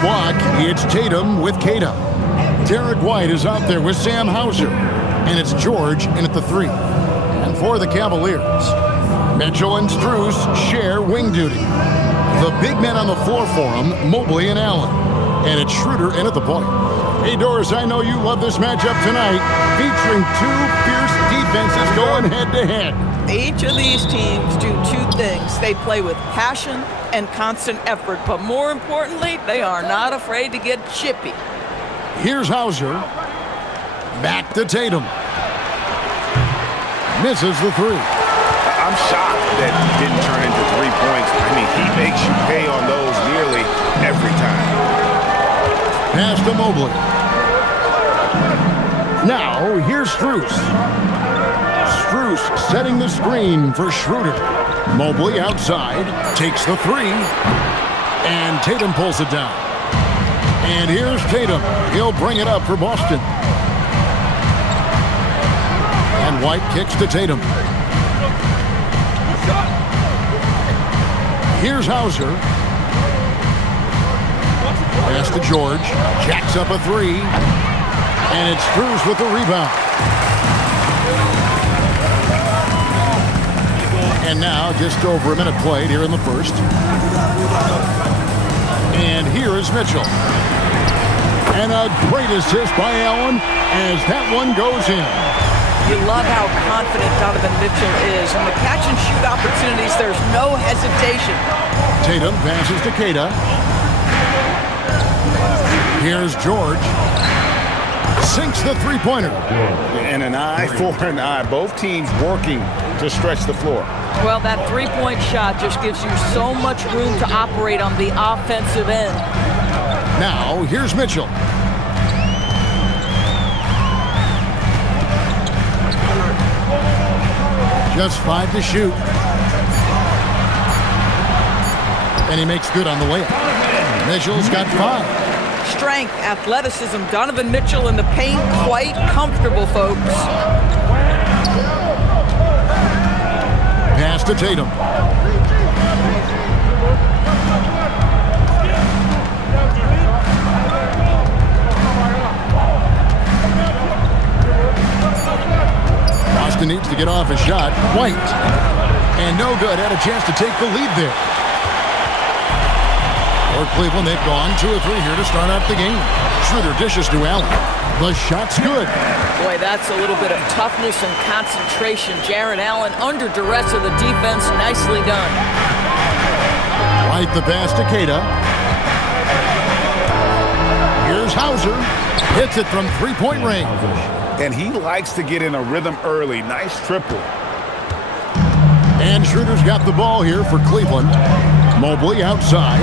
block, it's Tatum with Kata. Derek White is out there with Sam Hauser. And it's George in at the 3. And for the Cavaliers, Mitchell and Strus share wing duty. The big men on the floor for them, Mobley and Allen. And it's Schroeder in at the point. Hey, Doris, I know you love this matchup tonight, featuring 2 fierce defenses going head-to-head. Each of these teams do 2 things. They play with passion and constant effort, but more importantly, they are not afraid to get chippy. Here's Hauser. Back to Tatum. Misses the 3. I'm shocked that didn't turn into 3 points. I mean, he makes you pay on those nearly every time. Pass to Mobley. Now, here's Strus. Strus setting the screen for Schroeder. Mobley outside, takes the 3, and Tatum pulls it down. And here's Tatum. He'll bring it up for Boston. And White kicks to Tatum. Here's Hauser. Pass to George. Jacks up a 3. And it's Strus with the rebound. And now just over a minute played here in the first. And here is Mitchell. And a great assist by Allen as that one goes in. You love how confident Donovan Mitchell is. On the catch-and-shoot opportunities, there's no hesitation. Tatum passes to Kata. Here's George. Sinks the three-pointer. And an eye for an eye. Both teams working to stretch the floor. Well, that three-point shot just gives you so much room to operate on the offensive end. Now, here's Mitchell. Just 5 to shoot. And he makes good on the layup. Mitchell's got 5. Strength, athleticism, Donovan Mitchell in the paint, quite comfortable, folks. Pass to Tatum. Boston needs to get off a shot. White. And no good. Had a chance to take the lead there. For Cleveland, they've gone 2 or 3 here to start out the game. Schroeder dishes to Allen. The shot's good. Boy, that's a little bit of toughness and concentration. Jared Allen under duress of the defense. Nicely done. White the pass to Kata. Here's Hauser. Hits it from three-point range. And he likes to get in a rhythm early. Nice triple. And Schroeder's got the ball here for Cleveland. Mobley outside.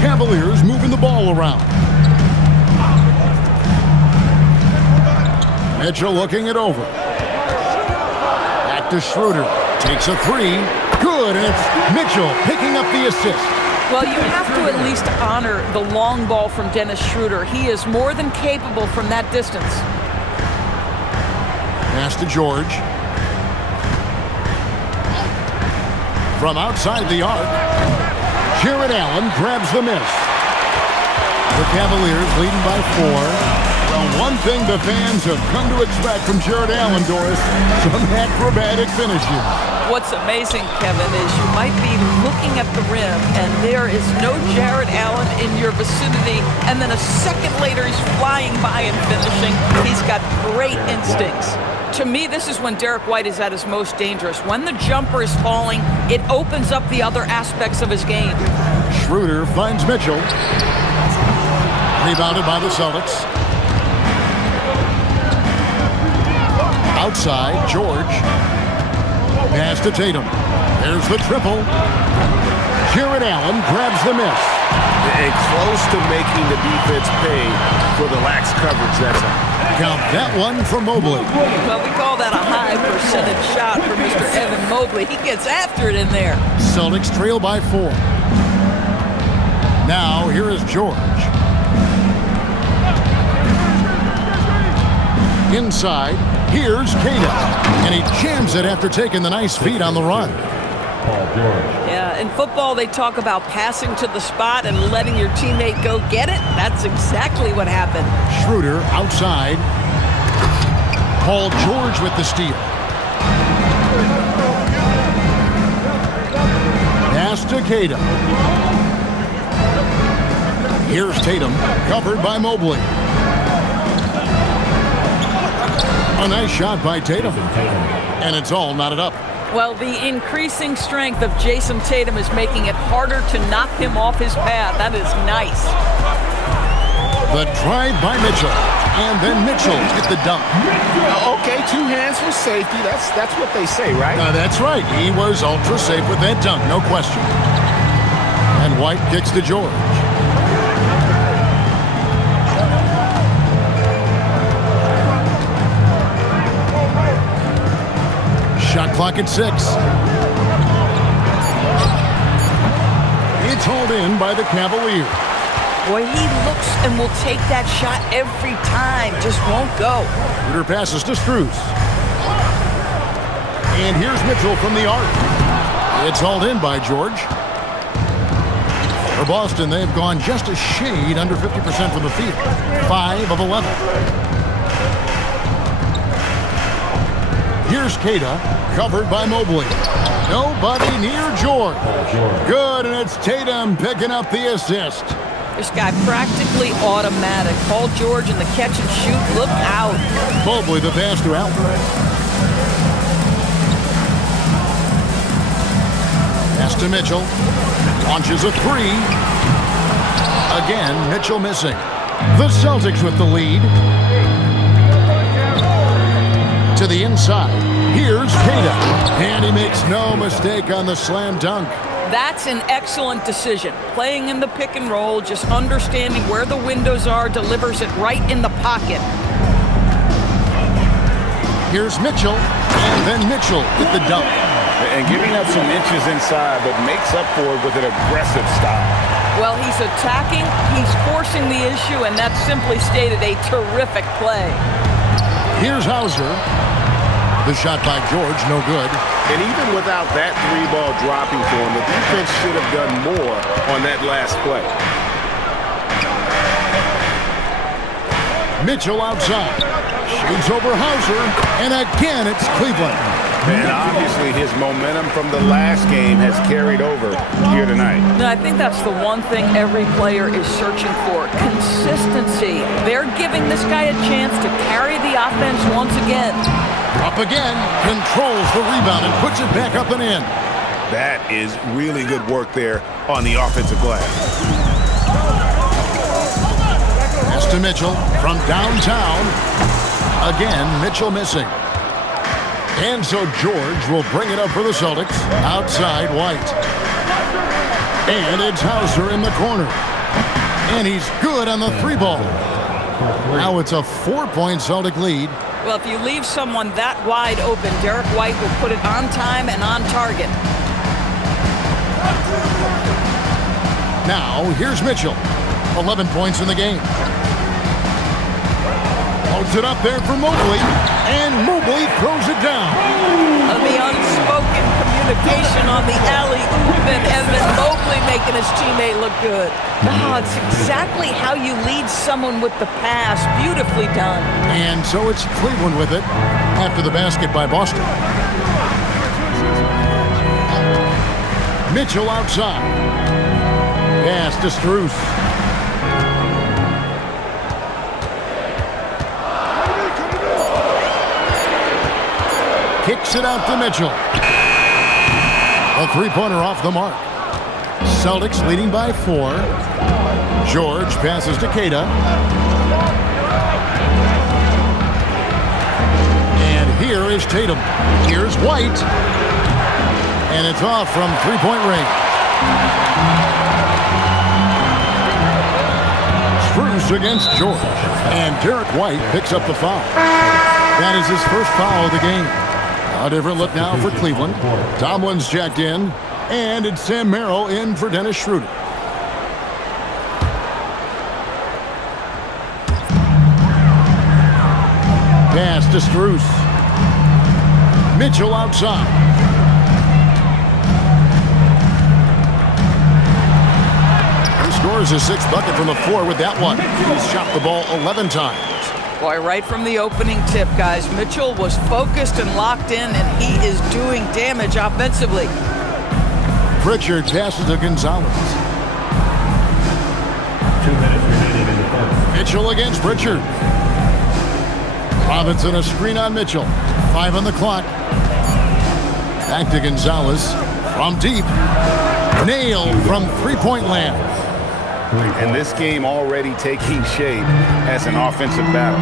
Cavaliers moving the ball around. Mitchell looking it over. Back to Schroeder. Takes a 3. Good, and it's Mitchell picking up the assist. Well, you have to at least honor the long ball from Dennis Schroeder. He is more than capable from that distance. Pass to George. From outside the arc, Jared Allen grabs the miss. The Cavaliers leading by 4. Well, one thing the fans have come to expect from Jared Allen, Doris, some acrobatic finishes. What's amazing, Kevin, is you might be looking at the rim and there is no Jared Allen in your vicinity, and then a second later he's flying by and finishing. He's got great instincts. To me, this is when Derek White is at his most dangerous. When the jumper is falling, it opens up the other aspects of his game. Schroeder finds Mitchell. Rebounded by the Celtics. Outside, George. Pass to Tatum. There's the triple. Jared Allen grabs the miss. And close to making the defense pay for the lax coverage that's on. Count that one for Mobley. Well, we call that a high percentage shot for Mr. Evan Mobley. He gets after it in there. Celtics trail by 4. Now, here is George. Inside, here's Kata. And he jams it after taking the nice feed on the run. Yeah, in football they talk about passing to the spot and letting your teammate go get it. That's exactly what happened. Schroeder outside. Paul George with the steal. Pass to Tatum. Here's Tatum, covered by Mobley. A nice shot by Tatum. And it's all knotted up. Well, the increasing strength of Jason Tatum is making it harder to knock him off his path. That is nice. The drive by Mitchell. And then Mitchell hit the dunk. Okay, 2 hands for safety. That's what they say, right? That's right. He was ultra safe with that dunk, no question. And White kicks to George. Shot clock at 6. It's hauled in by the Cavaliers. Boy, he looks and will take that shot every time. Just won't go. Schroeder passes to Strus. And here's Mitchell from the arc. It's hauled in by George. For Boston, they've gone just a shade under 50% from the field. 5 of 11. Here's Queta, covered by Mobley. Nobody near George. Good, and it's Tatum picking up the assist. This guy practically automatic. Paul George in the catch and shoot. Look out. Mobley the pass to Allen. Pass to Mitchell. Launches a 3. Again, Mitchell missing. The Celtics with the lead. To the inside. Here's Queta. And he makes no mistake on the slam dunk. That's an excellent decision. Playing in the pick and roll, just understanding where the windows are, delivers it right in the pocket. Here's Mitchell, and then Mitchell with the dunk. And giving up some inches inside, but makes up for it with an aggressive style. Well, he's attacking, he's forcing the issue, and that's simply stated a terrific play. Here's Hauser. The shot by George, no good. And even without that 3-ball dropping for him, the defense should have done more on that last play. Mitchell outside. Shoots over Hauser. And again, it's Cleveland. And obviously his momentum from the last game has carried over here tonight. I think that's the one thing every player is searching for. Consistency. They're giving this guy a chance to carry the offense once again. Up again, controls the rebound and puts it back up and in. That is really good work there on the offensive glass. Pass to Mitchell from downtown. Again, Mitchell missing. And so George will bring it up for the Celtics. Outside White. And it's Hauser in the corner. And he's good on the 3-ball. Now it's a 4-point Celtic lead. Well, if you leave someone that wide open, Derek White will put it on time and on target. Now, here's Mitchell. 11 points in the game. Holds it up there for Mobley. And Mobley throws it down. The unspoken communication on the alley-oop, and Evan Mobley making his teammate look good. Oh, it's exactly how you lead someone with the pass. Beautifully done. And so it's Cleveland with it after the basket by Boston. Mitchell outside. Pass to Strus. Kicks it out to Mitchell. A 3-pointer off the mark. Celtics leading by 4. George passes to Queta. And here is Tatum. Here's White. And it's off from 3-point range. Strus against George. And Derek White picks up the foul. That is his first foul of the game. A different look now for Cleveland. Tomlin's checked in. And it's Sam Merrill in for Dennis Schroeder. Pass to Strus. Mitchell outside. scores his 6th bucket from the floor with that one. He's shot the ball 11 times. Boy, right from the opening tip, guys, Mitchell was focused and locked in, and he is doing damage offensively. Pritchard passes to Gonzalez. 2 minutes remaining in the fourth. Mitchell against Pritchard. Robinson a screen on Mitchell. 5 on the clock. Back to Gonzalez from deep. Nailed from three-point land. And this game already taking shape as an offensive battle.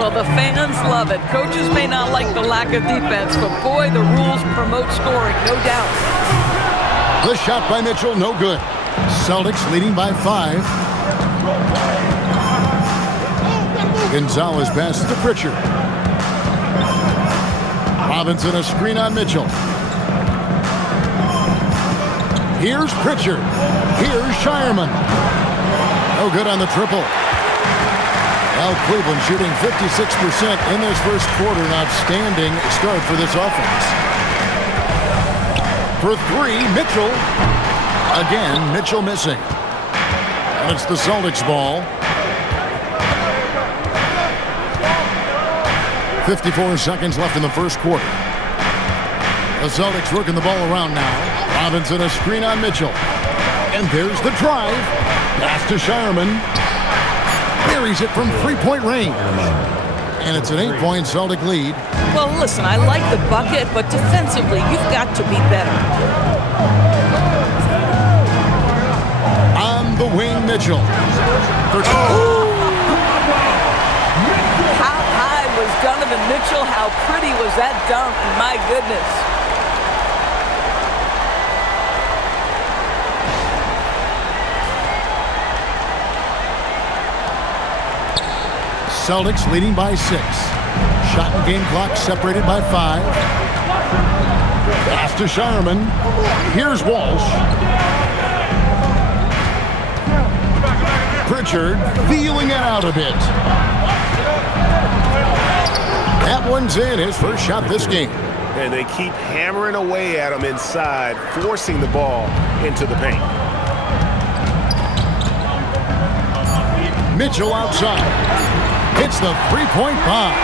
Well, the fans love it. Coaches may not like the lack of defense, but boy, the rules promote scoring, no doubt. The shot by Mitchell, no good. Celtics leading by 5. Gonzalez passes to Pritchard. Robinson a screen on Mitchell. Here's Pritchard. Here's Shireman. No good on the triple. Now Cleveland shooting 56% in this first quarter. An outstanding start for this offense. For 3, Mitchell. Again, Mitchell missing. And it's the Celtics ball. 54 seconds left in the first quarter. The Celtics working the ball around now. Robinson a screen on Mitchell. And there's the drive. Pass to Shireman. Buries it from three-point range. And it's an 8-point Celtic lead. Well, listen, I like the bucket, but defensively, you've got to be better. On the wing, Mitchell. How high was Donovan Mitchell? How pretty was that dunk? My goodness. Celtics leading by 6. Shot and game clock separated by 5. Pass to Shireman. Here's Walsh. Pritchard feeling it out a bit. That one's in. His first shot this game. And they keep hammering away at him inside, forcing the ball into the paint. Mitchell outside. Hits the three-point bomb.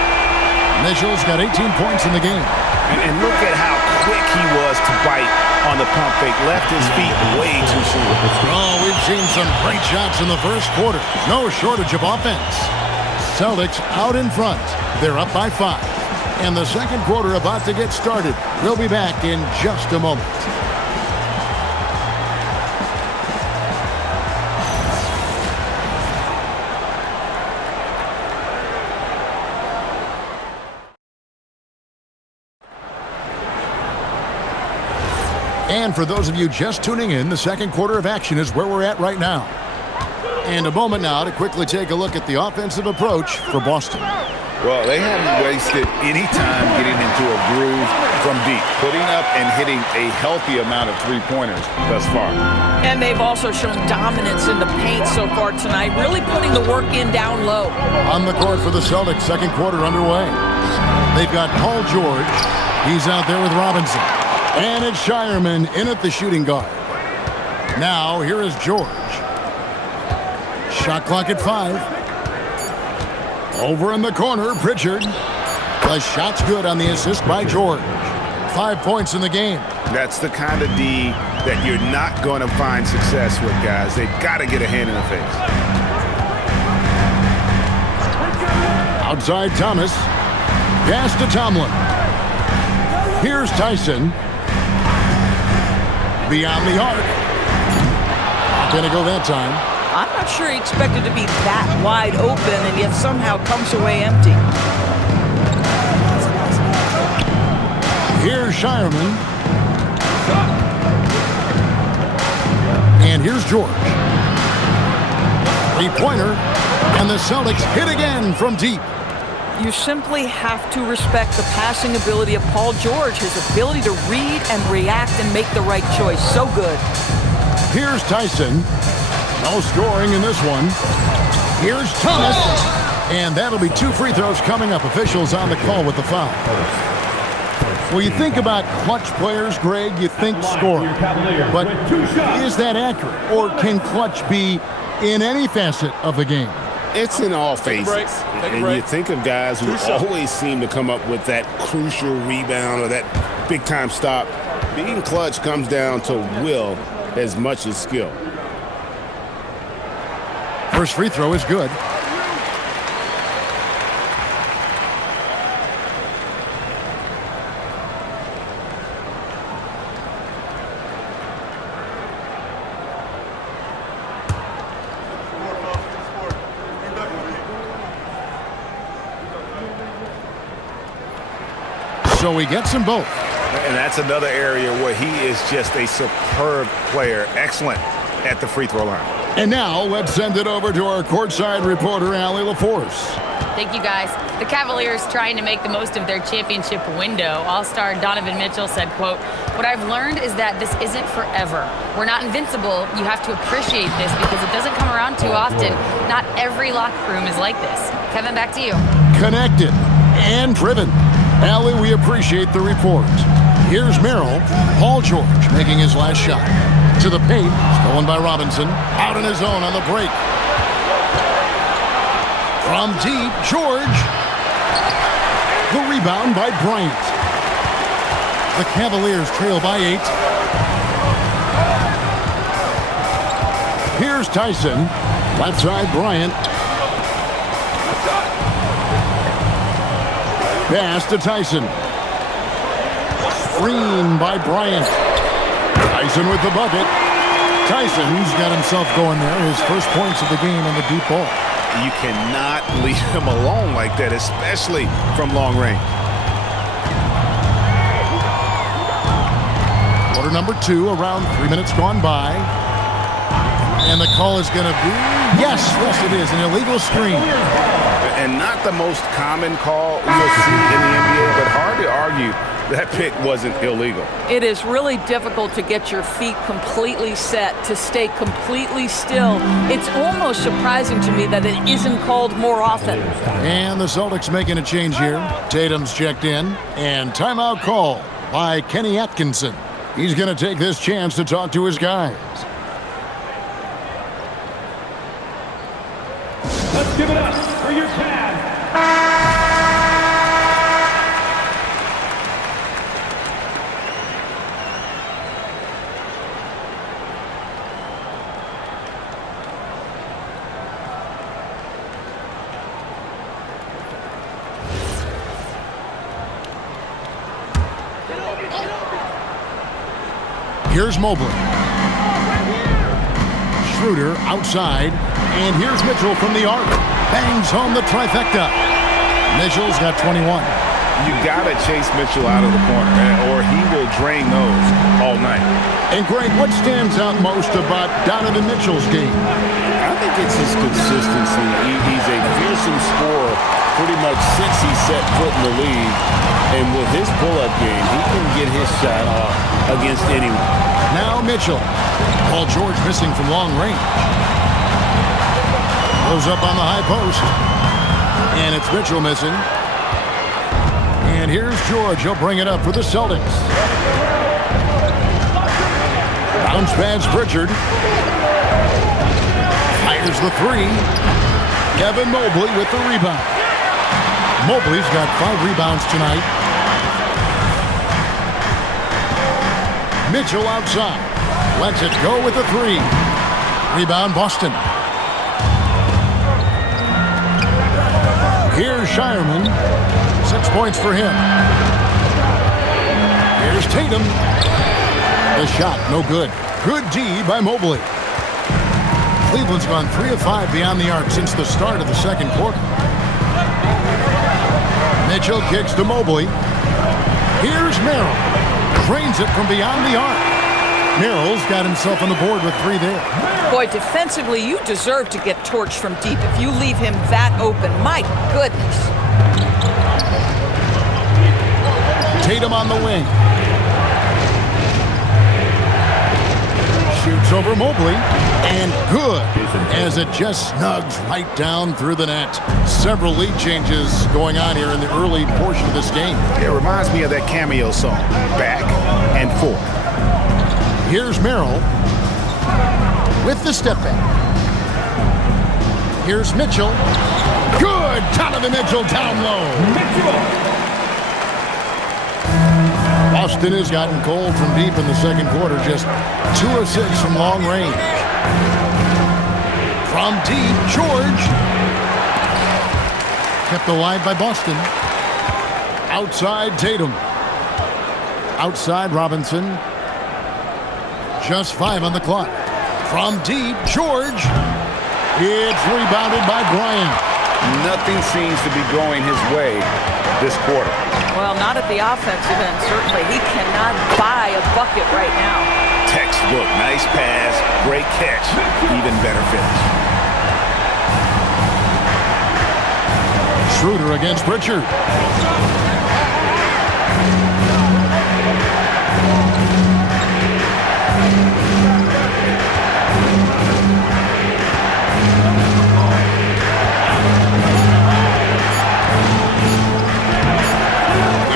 Mitchell's got 18 points in the game. And look at how quick he was to bite on the pump fake. Left his feet way too soon. Oh, we've seen some great shots in the first quarter. No shortage of offense. Celtics out in front. They're up by 5. And the second quarter about to get started. We'll be back in just a moment. And for those of you just tuning in, the second quarter of action is where we're at right now. And a moment now to quickly take a look at the offensive approach for Boston. Well, they haven't wasted any time getting into a groove from deep, putting up and hitting a healthy amount of three-pointers thus far. And they've also shown dominance in the paint so far tonight, really putting the work in down low. On the court for the Celtics, second quarter underway. They've got Paul George. He's out there with Robinson. And it's Shireman in at the shooting guard. Now, here is George. Shot clock at 5. Over in the corner, Pritchard. The shot's good on the assist by George. 5 points in the game. That's the kind of D that you're not going to find success with, guys. They've got to get a hand in the face. Outside Thomas. Pass to Tomlin. Here's Tyson. Beyond the arc. Not going to go that time. I'm not sure he expected to be that wide open and yet somehow comes away empty. Here's Shireman. And here's George. Three-pointer. And the Celtics hit again from deep. You simply have to respect the passing ability of Paul George, his ability to read and react and make the right choice. So good. Here's Tyson. No scoring in this one. Here's Thomas. And that'll be 2 free throws coming up. Officials on the call with the foul. Well, you think about clutch players, Greg, you think score. But is that accurate? Or can clutch be in any facet of the game. It's in all phases. And you think of guys who always seem to come up with that crucial rebound or that big-time stop. Being clutch comes down to will as much as skill. First free throw is good. So he gets them both. And that's another area where he is just a superb player. Excellent at the free throw line. And now let's send it over to our courtside reporter, Allie LaForce. Thank you, guys. The Cavaliers trying to make the most of their championship window. All-star Donovan Mitchell said, quote, "What I've learned is that this isn't forever. We're not invincible. You have to appreciate this because it doesn't come around too often. Not every locker room is like this." Kevin, back to you. Connected and driven. Allie, we appreciate the report. Here's Merrill. Paul George making his last shot. To the paint, stolen by Robinson. Out on his own on the break. From deep, George. The rebound by Bryant. The Cavaliers trail by 8. Here's Tyson. Left side, Bryant. Pass to Tyson. Screen by Bryant. Tyson with the bucket. Tyson's got himself going there. His first points of the game on the deep ball. You cannot leave him alone like that, especially from long range. Quarter number 2, around 3 minutes gone by. And the call is going to be, yes, it is, an illegal screen. And not the most common call you'll see in the NBA, but hard to argue that pick wasn't illegal. It is really difficult to get your feet completely set, to stay completely still. It's almost surprising to me that it isn't called more often. And the Celtics making a change here. Tatum's checked in. And timeout call by Kenny Atkinson. He's going to take this chance to talk to his guys. Let's give it up for your Cavs. Here's Mobley. Schroeder outside. And here's Mitchell from the arc. Bangs home the trifecta. Mitchell's got 21. You got to chase Mitchell out of the corner, or he will drain those all night. And Greg, what stands out most about Donovan Mitchell's game? I think it's his consistency. He's a fearsome scorer pretty much since he set foot in the league. And with his pull-up game, he can get his shot off against anyone. Now Mitchell. Paul George missing from long range. Goes up on the high post. And it's Mitchell missing. And here's George. He'll bring it up for the Celtics. Bounce pass Pritchard. Fires the 3. Kevin Mobley with the rebound. Mobley's got 5 rebounds tonight. Mitchell outside. Lets it go with the 3. Rebound Boston. Here's Shireman. 6 points for him. Here's Tatum. The shot, no good. Good D by Mobley. Cleveland's gone 3 of 5 beyond the arc since the start of the second quarter. Mitchell kicks to Mobley. Here's Merrill. Drains it from beyond the arc. Merrill's got himself on the board with 3 there. Boy, defensively, you deserve to get torched from deep if you leave him that open. My goodness. Tatum on the wing. Shoots over Mobley. And good, as it just snugs right down through the net. Several lead changes going on here in the early portion of this game. It reminds me of that cameo song, Back and Forth. Here's Merrill with the step back. Here's Mitchell. Good! Donovan Mitchell down low. Boston has gotten cold from deep in the second quarter. Just 2 of 6 from long range. From deep, George. Kept alive by Boston. Outside Tatum. Outside Robinson. Just 5 on the clock. From deep, George. It's rebounded by Bryant. Nothing seems to be going his way this quarter. Well, not at the offensive end, certainly. He cannot buy a bucket right now. Textbook. Nice pass. Great catch. Even better finish. Schroeder against Pritchard.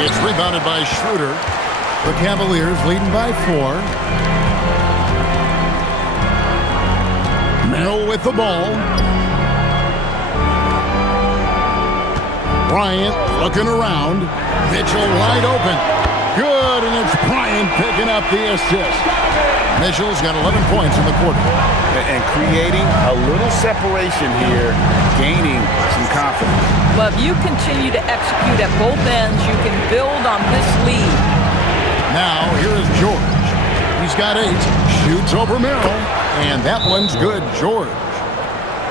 It's rebounded by Schroeder. The Cavaliers leading by 4. Merrill with the ball. Bryant looking around. Mitchell wide open. Good, and it's Bryant picking up the assist. Mitchell's got 11 points in the quarter. And creating a little separation here, gaining some confidence. Well, if you continue to execute at both ends, you can build on this lead. Now, here is George. He's got 8. Shoots over Merrill. And that one's good, George.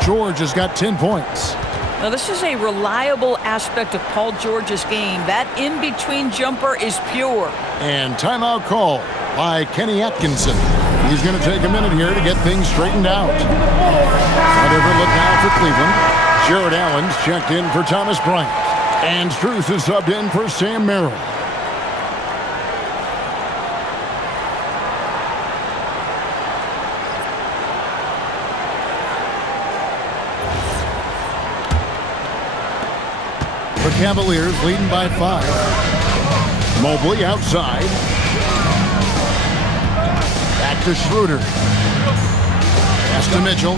George has got 10 points. Now, this is a reliable aspect of Paul George's game. That in-between jumper is pure. And timeout call by Kenny Atkinson. He's going to take a minute here to get things straightened out. Whatever look now for Cleveland. Jared Allen's checked in for Thomas Bryant. And Strus is subbed in for Sam Merrill. The Cavaliers leading by 5. Mobley outside. Back to Schroeder. Pass to Mitchell.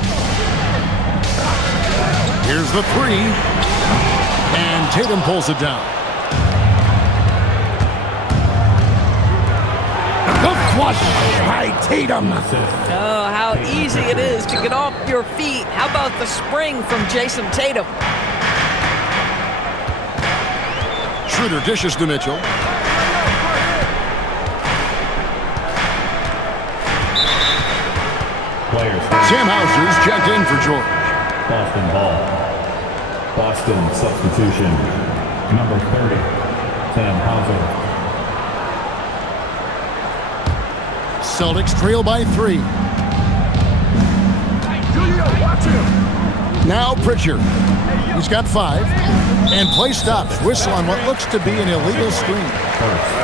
Here's the 3. And Tatum pulls it down. The flush by Tatum. Oh, how easy it is to get off your feet. How about the spring from Jason Tatum? Schroeder dishes to Mitchell. Players. Sam Hauser's checked in for George. Boston ball. Boston substitution. Number 30. Sam Hauser. Celtics trail by 3. Now Pritchard. He's got 5. And play stops. Whistle on what looks to be an illegal screen.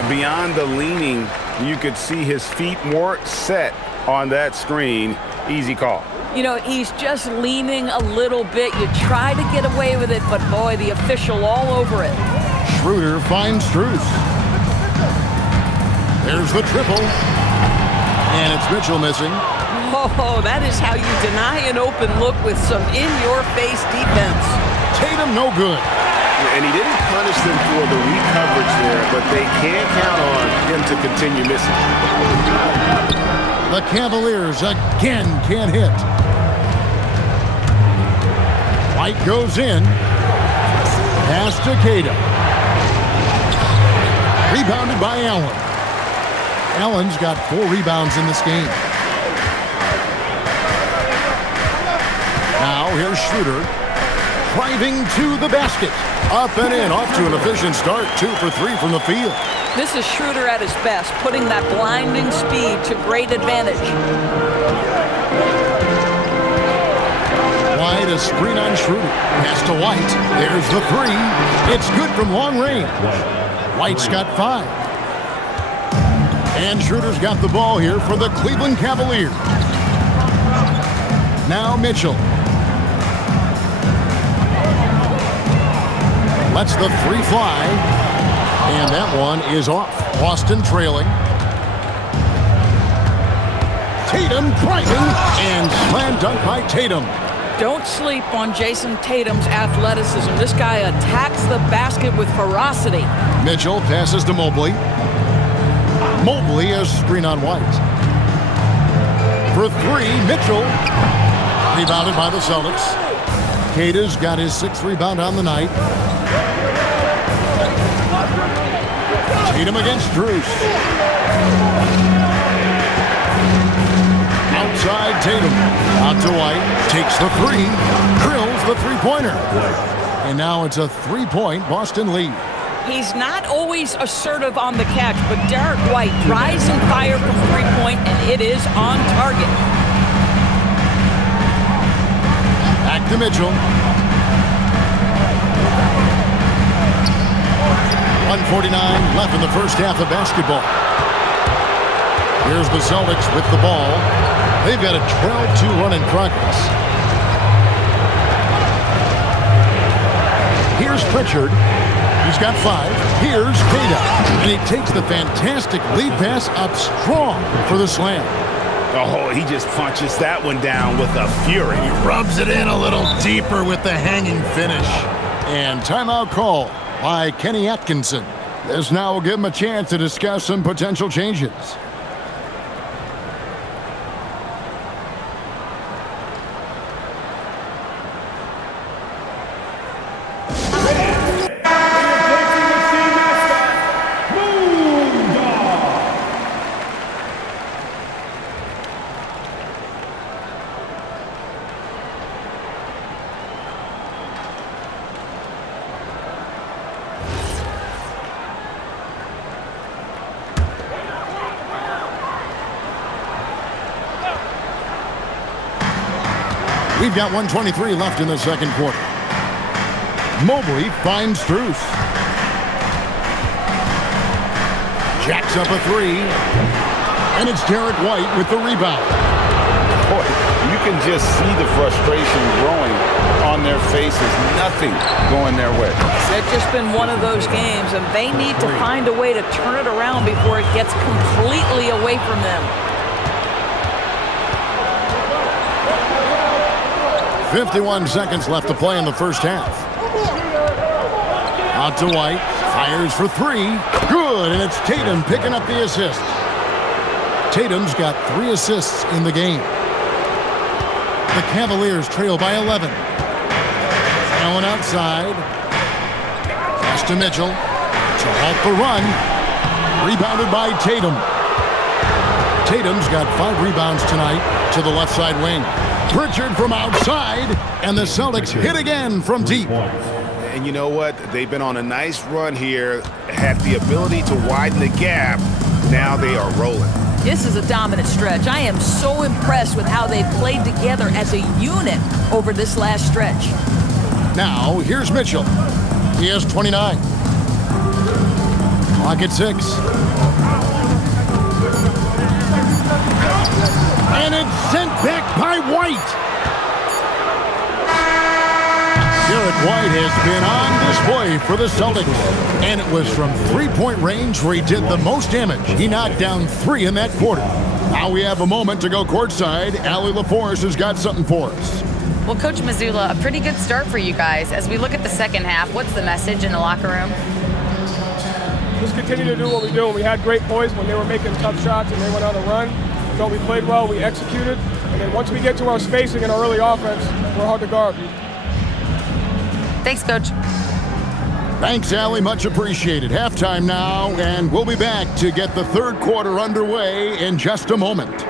Beyond the leaning, you could see his feet more set on that screen. Easy call. You know, he's just leaning a little bit. You try to get away with it, but boy, the official all over it. Schroeder finds Strus. There's the triple. And it's Mitchell missing. Oh, that is how you deny an open look with some in-your-face defense. Tatum no good. And he didn't punish them for the weak coverage there, but they can't count on him to continue missing. The Cavaliers again can't hit. White goes in. Pass to Tatum. Rebounded by Allen. Allen's got 4 rebounds in this game. Now here's Schroeder. Driving to the basket. Up and in. Off to an efficient start. 2 for 3 from the field. This is Schroeder at his best, putting that blinding speed to great advantage. Wide, a screen on Schroeder. Pass to White. There's the 3. It's good from long range. White's got 5. And Schroeder's got the ball here for the Cleveland Cavaliers. Now Mitchell. Lets the 3 fly. And that one is off. Boston trailing. Tatum driving and slam dunk by Tatum. Don't sleep on Jason Tatum's athleticism. This guy attacks the basket with ferocity. Mitchell passes to Mobley. Mobley has screen on White. For three, Mitchell. Rebounded by the Celtics. Keita's got his 6th rebound on the night. Tatum against Strus. Outside Tatum. Out to White. Takes the three. Drills the three-pointer. And now it's a 3-point Boston lead. He's not always assertive on the catch, but Derek White rise and fire from three-point, and it is on target. Back to Mitchell. 1:49 left in the first half of basketball. Here's the Celtics with the ball. They've got a 12-2 run in progress. Here's Pritchard. He's got 5. Here's Keita. And he takes the fantastic lead pass up strong for the slam. Oh, he just punches that one down with a fury. He rubs it in a little deeper with the hanging finish. And timeout call by Kenny Atkinson. This now will give him a chance to discuss some potential changes. We've got 1:23 left in the second quarter. Mobley finds Strus. Jacks up a 3. And it's Derek White with the rebound. Boy, you can just see the frustration growing on their faces. Nothing going their way. It's just been one of those games, and they need to find a way to turn it around before it gets completely away from them. 51 seconds left to play in the first half. Out to White. Fires for 3. Good, and it's Tatum picking up the assist. Tatum's got 3 assists in the game. The Cavaliers trail by 11. Allen outside. Pass to Mitchell. To halt the run. Rebounded by Tatum. Tatum's got 5 rebounds tonight to the left side wing. Pritchard from outside, and the Celtics hit again from deep. And you know what? They've been on a nice run here, had the ability to widen the gap. Now they are rolling. This is a dominant stretch. I am so impressed with how they played together as a unit over this last stretch. Now, here's Mitchell. He has 29. Clock at 6. And it's sent back by White. Derek White has been on display for the Celtics. And it was from three-point range where he did the most damage. He knocked down 3 in that quarter. Now we have a moment to go courtside. Allie LaForce has got something for us. Well, Coach Mazzulla, a pretty good start for you guys. As we look at the second half, what's the message in the locker room? Just continue to do what we do. We had great poise when they were making tough shots and they went on a run. So we played well, we executed, and then once we get to our spacing and our early offense, we're hard to guard. Thanks, Coach. Thanks, Allie. Much appreciated. Halftime now, and we'll be back to get the third quarter underway in just a moment.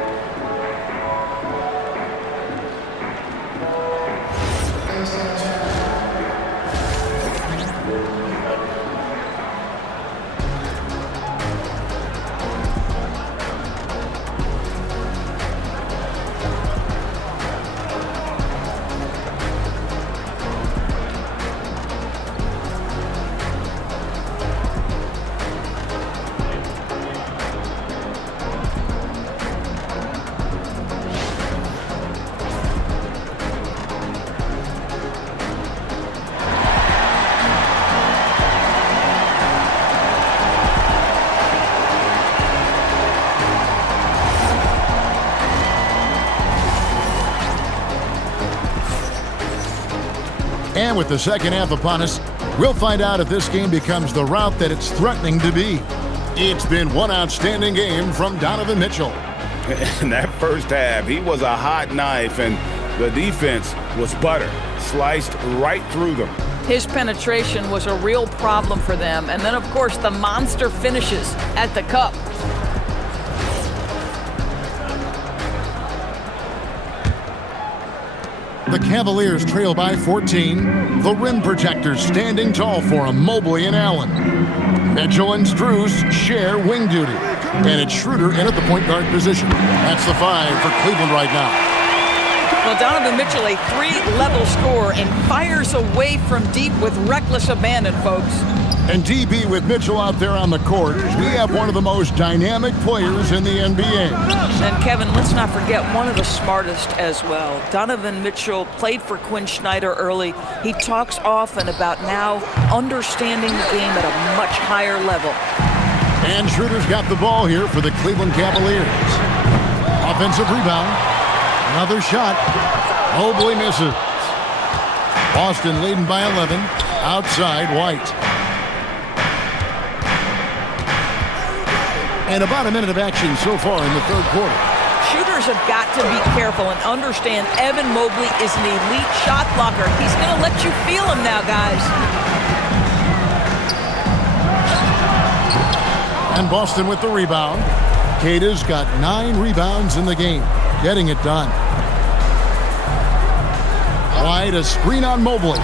And with the second half upon us, we'll find out if this game becomes the route that it's threatening to be. It's been one outstanding game from Donovan Mitchell. In that first half, he was a hot knife, and the defense was butter, sliced right through them. His penetration was a real problem for them. And then, of course, the monster finishes at the cup. The Cavaliers trail by 14. The rim protectors standing tall for him, Mobley and Allen. Mitchell and Strus share wing duty. And it's Schroeder in at the point guard position. That's the 5 for Cleveland right now. Well, Donovan Mitchell, a 3-level scorer, and fires away from deep with reckless abandon, folks. And DB with Mitchell out there on the court, we have one of the most dynamic players in the NBA. And Kevin, let's not forget one of the smartest as well. Donovan Mitchell played for Quinn Snyder early. He talks often about now understanding the game at a much higher level. And Schroeder's got the ball here for the Cleveland Cavaliers. Offensive rebound. Another shot. Mobley misses. Boston leading by 11. Outside, White. And about a minute of action so far in the third quarter. Shooters have got to be careful and understand Evan Mobley is an elite shot blocker. He's going to let you feel him now, guys. And Boston with the rebound. Keita's got 9 rebounds in the game, getting it done. White, a screen on Mobley.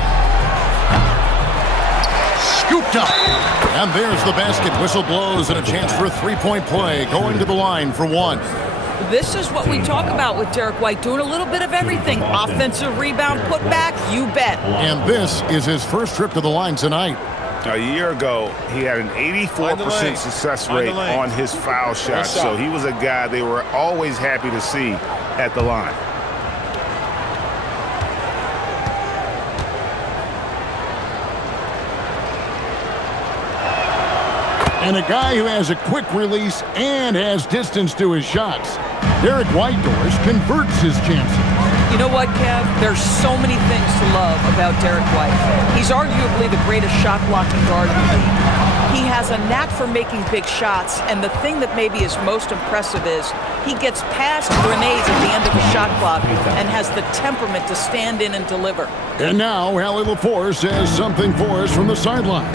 Scooped up. And there's the basket. Whistle blows and a chance for a three-point play. Going to the line for 1. This is what we talk about with Derek White, doing a little bit of everything. Offensive rebound, put back, you bet. And this is his first trip to the line tonight. A year ago, he had an 84% success rate on his foul shots, so he was a guy they were always happy to see at the line. And a guy who has a quick release and has distance to his shots. Derek White converts his chances. You know what, Kev? There's so many things to love about Derek White. He's arguably the greatest shot-blocking guard in the league. He has a knack for making big shots, and the thing that maybe is most impressive is he gets past grenades at the end of the shot clock and has the temperament to stand in and deliver. And now, Allie LaForce says something for us from the sideline.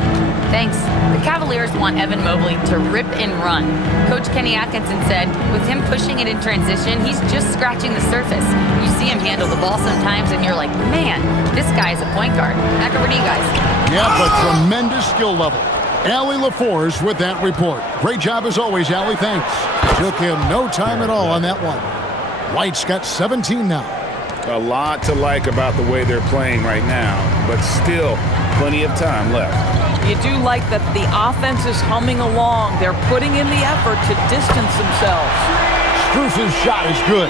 Thanks. The Cavaliers want Evan Mobley to rip and run. Coach Kenny Atkinson said, with him pushing it in transition, he's just scratching the surface. You see him handle the ball sometimes, and you're like, man, this guy's a point guard. Back over to you guys. Yeah, but tremendous skill level. Allie LaForce with that report. Great job as always, Allie. Thanks. Took him no time at all on that one. White's got 17 now. A lot to like about the way they're playing right now, but still plenty of time left. You do like that the offense is humming along. They're putting in the effort to distance themselves. Strus's shot is good.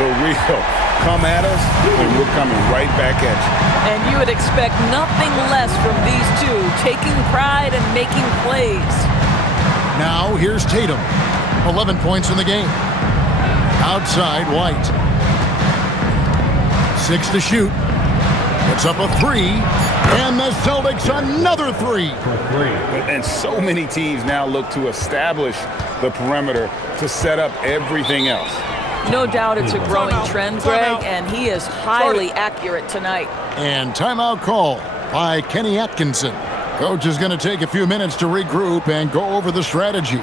The real come at us, and we're coming right back at you. And you would expect nothing less from these two, taking pride and making plays. Now here's Tatum. 11 points in the game. Outside, White. 6 to shoot. Puts up a 3. And the Celtics another 3. And so many teams now look to establish the perimeter to set up everything else. No doubt it's a growing trend, Greg, and he is highly accurate tonight. And timeout call by Kenny Atkinson. Coach is going to take a few minutes to regroup and go over the strategy.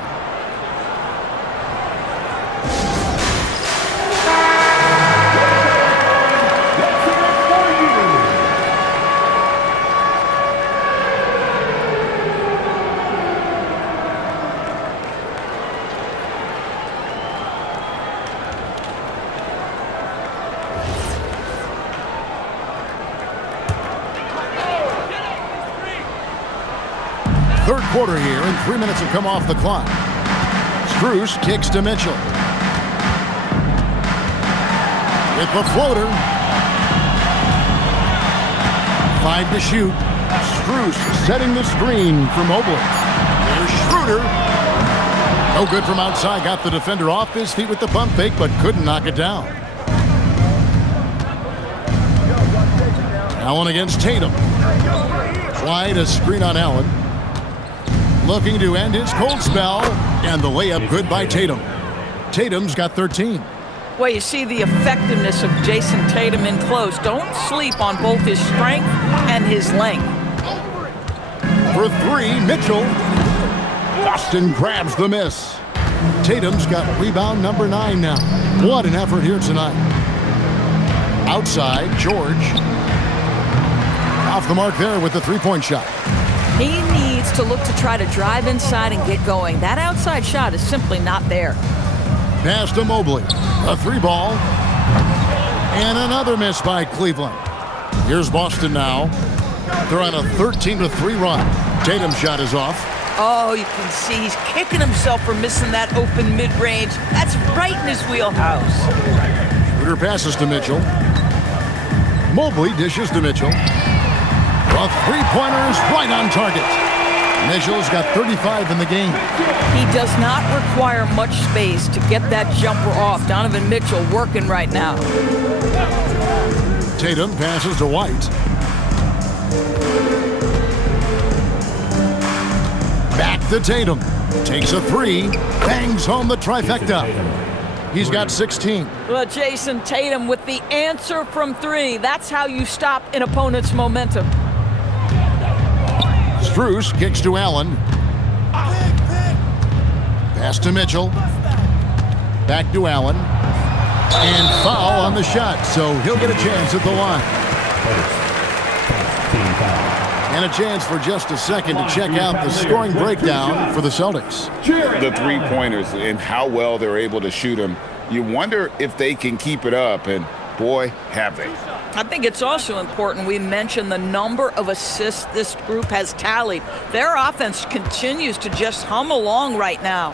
Third quarter here, and 3 minutes have come off the clock. Strus kicks to Mitchell. With the floater. 5 to shoot. Strus setting the screen for Mobley. There's Schroeder. No good from outside. Got the defender off his feet with the pump fake, but couldn't knock it down. Allen against Tatum. Wide, a screen on Allen. Looking to end his cold spell, and the layup good by Tatum. Tatum's got 13. Well, you see the effectiveness of Jason Tatum in close. Don't sleep on both his strength and his length. For three, Mitchell. Boston grabs the miss. Tatum's got rebound number 9 now. What an effort here tonight. Outside, George. Off the mark there with the three-point shot. He needs to look to try to drive inside and get going. That outside shot is simply not there. Pass to Mobley. A three ball. And another miss by Cleveland. Here's Boston now. They're on a 13-3 run. Tatum's shot is off. Oh, you can see he's kicking himself for missing that open mid-range. That's right in his wheelhouse. Shooter passes to Mitchell. Mobley dishes to Mitchell. The three-pointers right on target. Mitchell's got 35 in the game. He does not require much space to get that jumper off. Donovan Mitchell working right now. Tatum passes to White. Back to Tatum. Takes a three. Bangs home the trifecta. He's got 16. Well, Jason Tatum with the answer from three. That's how you stop an opponent's momentum. Strus kicks to Allen. Pass to Mitchell. Back to Allen. And foul on the shot, so he'll get a chance at the line. And a chance for just a second to check out the scoring breakdown for the Celtics. The three-pointers and how well they're able to shoot them. You wonder if they can keep it up, and boy, have they. I think it's also important we mention the number of assists this group has tallied. Their offense continues to just hum along right now.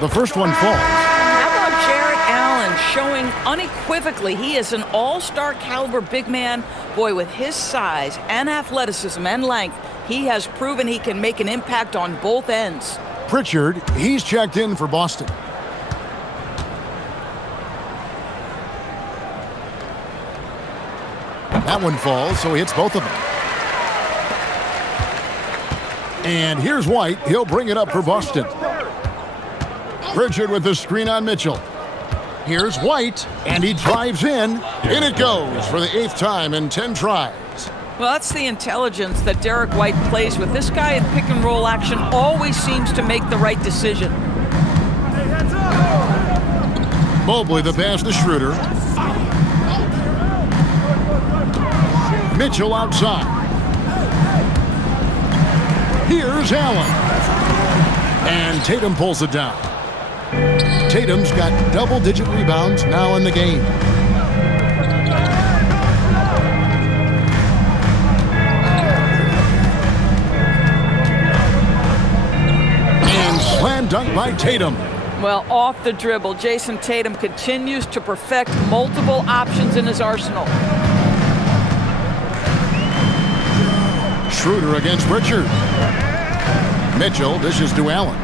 The first one falls. How about Jarrett Allen showing unequivocally he is an all-star caliber big man? Boy, with his size and athleticism and length, he has proven he can make an impact on both ends. Pritchard, he's checked in for Boston. That one falls, so he hits both of them. And here's White. He'll bring it up for Boston. Pritchard with the screen on Mitchell. Here's White, and he drives in. In it goes for the 8th time in 10 tries. Well, that's the intelligence that Derek White plays with. This guy in pick and roll action always seems to make the right decision. Mobley the pass to Schroeder. Mitchell outside. Here's Allen. And Tatum pulls it down. Tatum's got double-digit rebounds now in the game. And slam dunk by Tatum. Well, off the dribble, Jason Tatum continues to perfect multiple options in his arsenal. Schroeder against Pritchard. Mitchell dishes to Allen.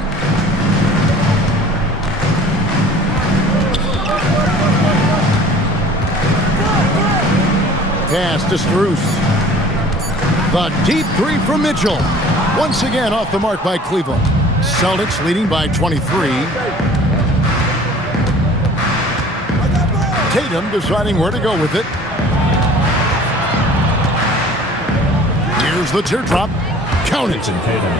Pass to Strus. The deep three from Mitchell. Once again off the mark by Cleveland. Celtics leading by 23. Tatum deciding where to go with it. Here's the teardrop. Count it.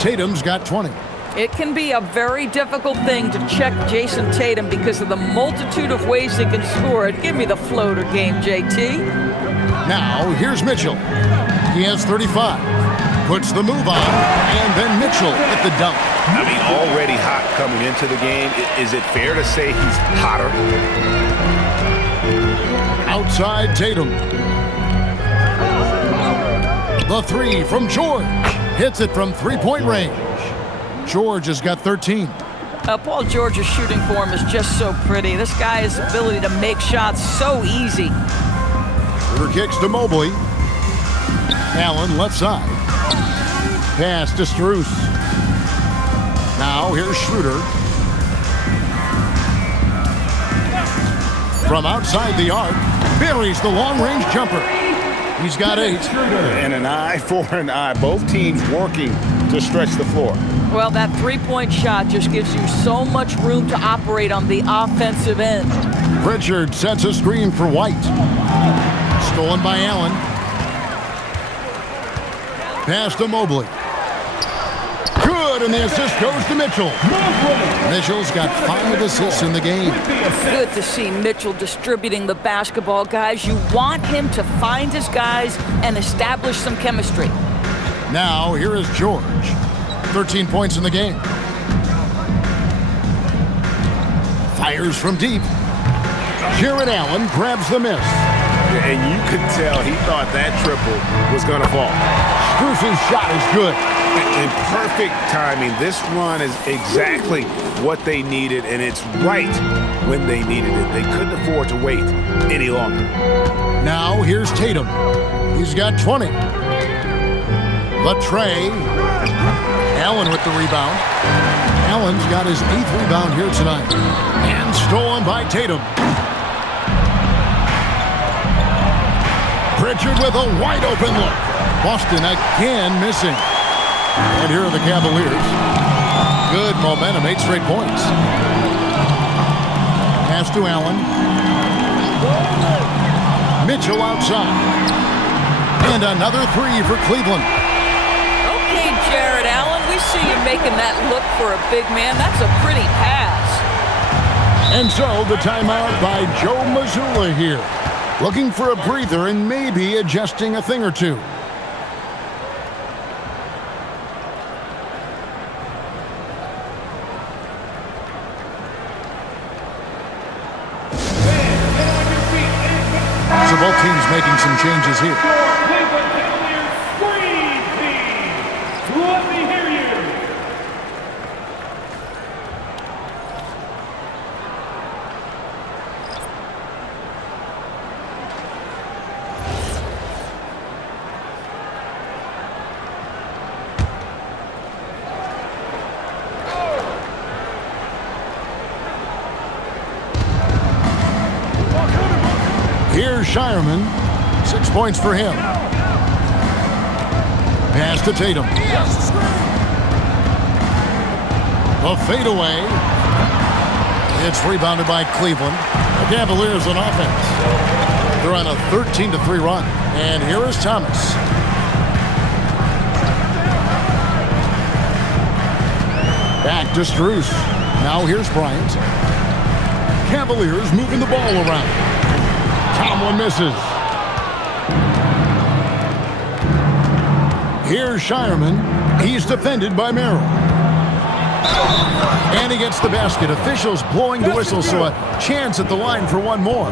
Tatum's got 20. It can be a very difficult thing to check Jason Tatum because of the multitude of ways he can score it. Give me the floater game, JT. Now, here's Mitchell. He has 35. Puts the move on, and then Mitchell at the dunk. I mean, already hot coming into the game. Is it fair to say he's hotter? Outside Tatum. The three from George. Hits it from three-point range. George has got 13. Paul George's shooting form is just so pretty. This guy's ability to make shots so easy. Schroeder kicks to Mobley. Allen left side. Pass to Strus. Now here's Schroeder. From outside the arc, buries the long-range jumper. He's got 8. And an eye for an eye. Both teams working to stretch the floor. Well, that three-point shot just gives you so much room to operate on the offensive end. Pritchard sets a screen for White. Stolen by Allen. Pass to Mobley. Good, and the assist goes to Mitchell. Mitchell's got 5 assists in the game. Good to see Mitchell distributing the basketball, guys. You want him to find his guys and establish some chemistry. Now, here is George. 13 points in the game. Fires from deep. Jared Allen grabs the miss. And you could tell he thought that triple was going to fall. Strus's shot is good. In perfect timing. This run is exactly what they needed, and it's right when they needed it. They couldn't afford to wait any longer. Now, here's Tatum. He's got 20. The tray. Allen with the rebound. Allen's got his 8th rebound here tonight. And stolen by Tatum. Pritchard with a wide-open look. Boston again missing. And here are the Cavaliers. Good momentum, 8 straight points. Pass to Allen. Mitchell outside. And another 3 for Cleveland. Okay, Jared Allen, we see you making that look for a big man. That's a pretty pass. And so the timeout by Joe Mazzulla here. Looking for a breather and maybe adjusting a thing or two. So both teams making some changes here. Cleveland Cavaliers screen team. Let me hear you. Here's Shireman. 6 points for him. Pass to Tatum. The fadeaway. It's rebounded by Cleveland. The Cavaliers on offense. They're on a 13-3 run. And here is Thomas. Back to Strus. Now here's Bryant. Cavaliers moving the ball around. Tomlin misses. Here's Shireman. He's defended by Merrill. And he gets the basket. Officials blowing the whistle, so a chance at the line for one more.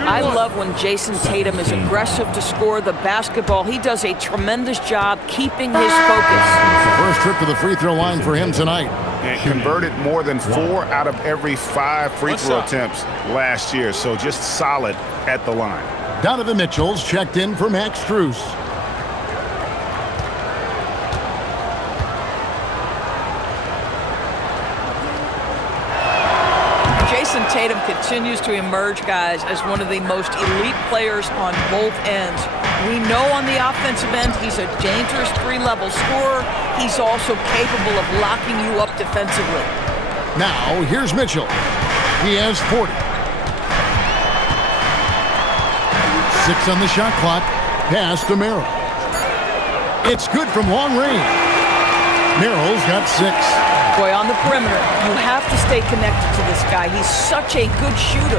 I love when Jason Tatum is aggressive to score the basketball. He does a tremendous job keeping his focus. First trip to the free throw line for him tonight. And converted more than 4 out of every 5 free throw attempts last year. So just solid at the line. Donovan Mitchell's checked in for Max Strus. Jason Tatum continues to emerge, guys, as one of the most elite players on both ends. We know on the offensive end he's a dangerous 3-level scorer. He's also capable of locking you up defensively. Now, here's Mitchell. He has 40. 6 on the shot clock. Pass to Merrill. It's good from long range. Merrill's got 6. Boy, on the perimeter, you have to stay connected to this guy. He's such a good shooter.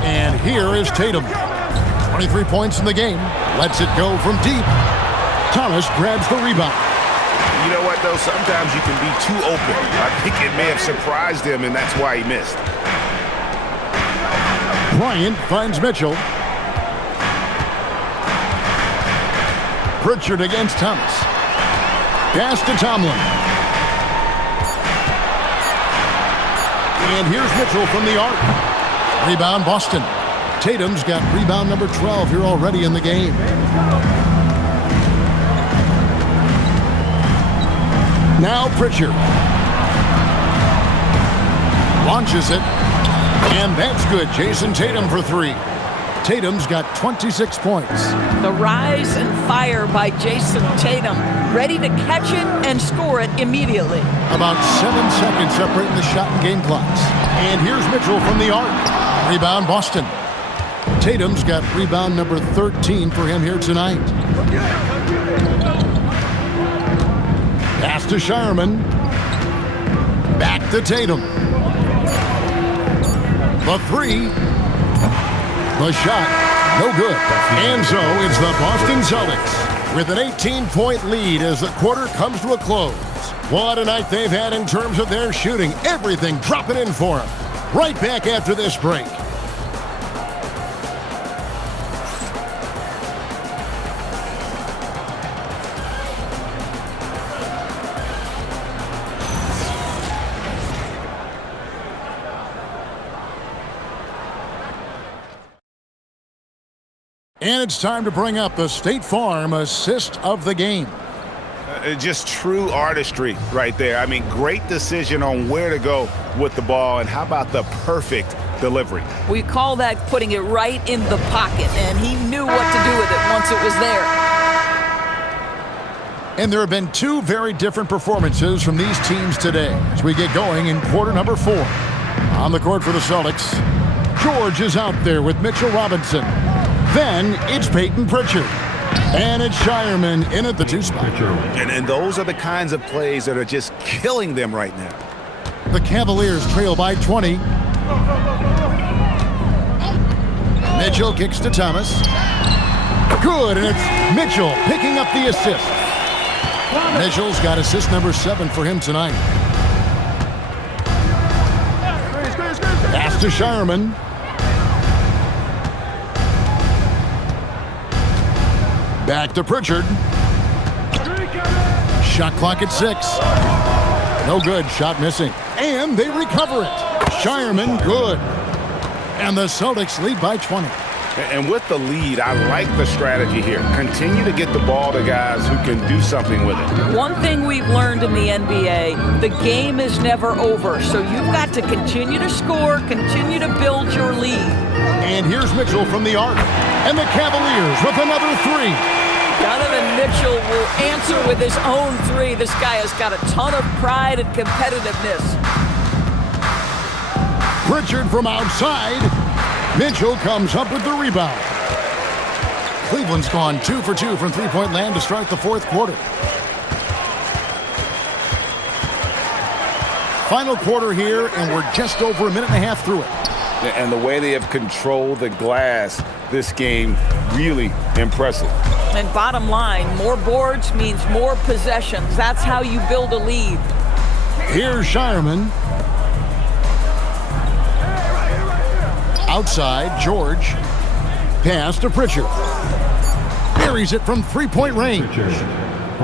And here is Tatum. 23 points in the game. Lets it go from deep. Thomas grabs the rebound. You know what, though? Sometimes you can be too open. I think it may have surprised him, and that's why he missed. Bryant finds Mitchell. Pritchard against Thomas. Pass to Tomlin. And here's Mitchell from the arc. Rebound Boston. Tatum's got rebound number 12 here already in the game. Now Pritchard. Launches it. And that's good. Jason Tatum for 3. Tatum's got 26 points. The rise and fire by Jason Tatum, ready to catch it and score it immediately. About 7 seconds separating the shot and game clocks. And here's Mitchell from the arc. Rebound Boston. Tatum's got rebound number 13 for him here tonight. Pass to Shireman. Back to Tatum. The 3. The shot, no good. And so it's the Boston Celtics with an 18-point lead as the quarter comes to a close. What a night they've had in terms of their shooting. Everything dropping in for them. Right back after this break. And it's time to bring up the State Farm assist of the game. Just true artistry right there. I mean, great decision on where to go with the ball, and how about the perfect delivery? We call that putting it right in the pocket, and he knew what to do with it once it was there. And there have been 2 very different performances from these teams today as we get going in quarter number 4. On the court for the Celtics, George is out there with Mitchell Robinson. Then it's Peyton Pritchard. And it's Shireman in at the 2 spot. And those are the kinds of plays that are just killing them right now. The Cavaliers trail by 20. Mitchell kicks to Thomas. Good, and it's Mitchell picking up the assist. Mitchell's got assist number 7 for him tonight. Pass to Shireman. Back to Pritchard. Shot clock at 6. No good. Shot missing. And they recover it. Shireman, good. And the Celtics lead by 20. And with the lead, I like the strategy here. Continue to get the ball to guys who can do something with it. One thing we've learned in the NBA, the game is never over. So you've got to continue to score, continue to build your lead. And here's Mitchell from the arc. And the Cavaliers with another 3. Donovan Mitchell will answer with his own 3. This guy has got a ton of pride and competitiveness. Pritchard from outside. Mitchell comes up with the rebound. Cleveland's gone 2 for 2 from three-point land to start the 4th quarter. Final quarter here, and we're just over a minute and a half through it. And the way they have controlled the glass this game, really impressive. And bottom line, more boards means more possessions. That's how you build a lead. Here's Shireman. Outside, George. Pass to Pritchard. Buries it from three-point range.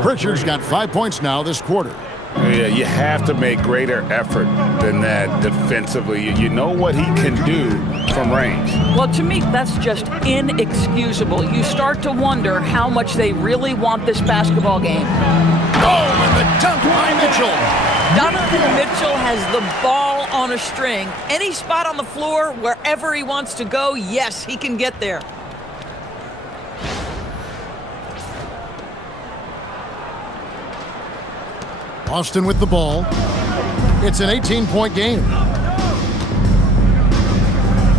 Pritchard's got 5 points now this quarter. Yeah, you have to make greater effort than that defensively. You know what he can do from range. Well, to me, that's just inexcusable. You start to wonder how much they really want this basketball game. Oh, and the dunk by Mitchell. Donovan Mitchell has the ball on a string. Any spot on the floor, wherever he wants to go, yes, he can get there. Boston with the ball. It's an 18-point game.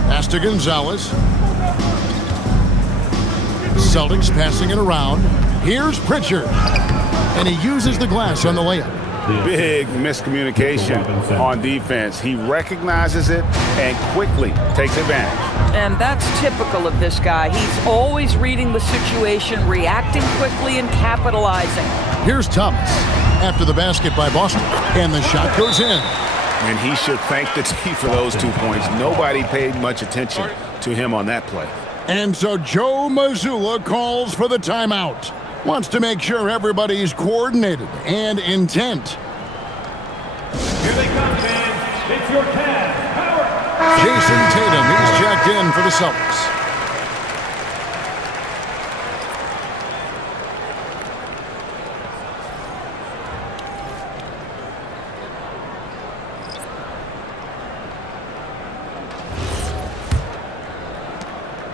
Pass to Gonzalez. Celtics passing it around. Here's Pritchard. And he uses the glass on the layup. Big miscommunication on defense. He recognizes it and quickly takes advantage. And that's typical of this guy. He's always reading the situation, reacting quickly, and capitalizing. Here's Thomas after the basket by Boston. And the shot goes in. And he should thank the team for those 2 points. Nobody paid much attention to him on that play. And so Joe Mazzulla calls for the timeout. Wants to make sure everybody's coordinated and intent. Here they come, fans. It's your Cavs power. Jason Tatum, he's checked in for the Celtics.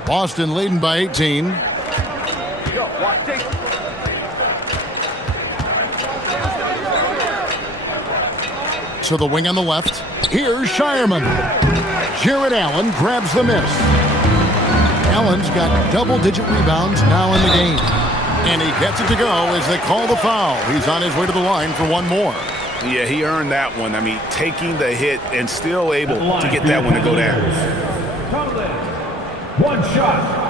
Boston leading by 18. To the wing on the left. Here's Shireman. Jared Allen grabs the miss. Allen's got double-digit rebounds now in the game. And he gets it to go as they call the foul. He's on his way to the line for one more. Yeah, he earned that one. I mean, taking the hit and still able to get that one to go down. One shot.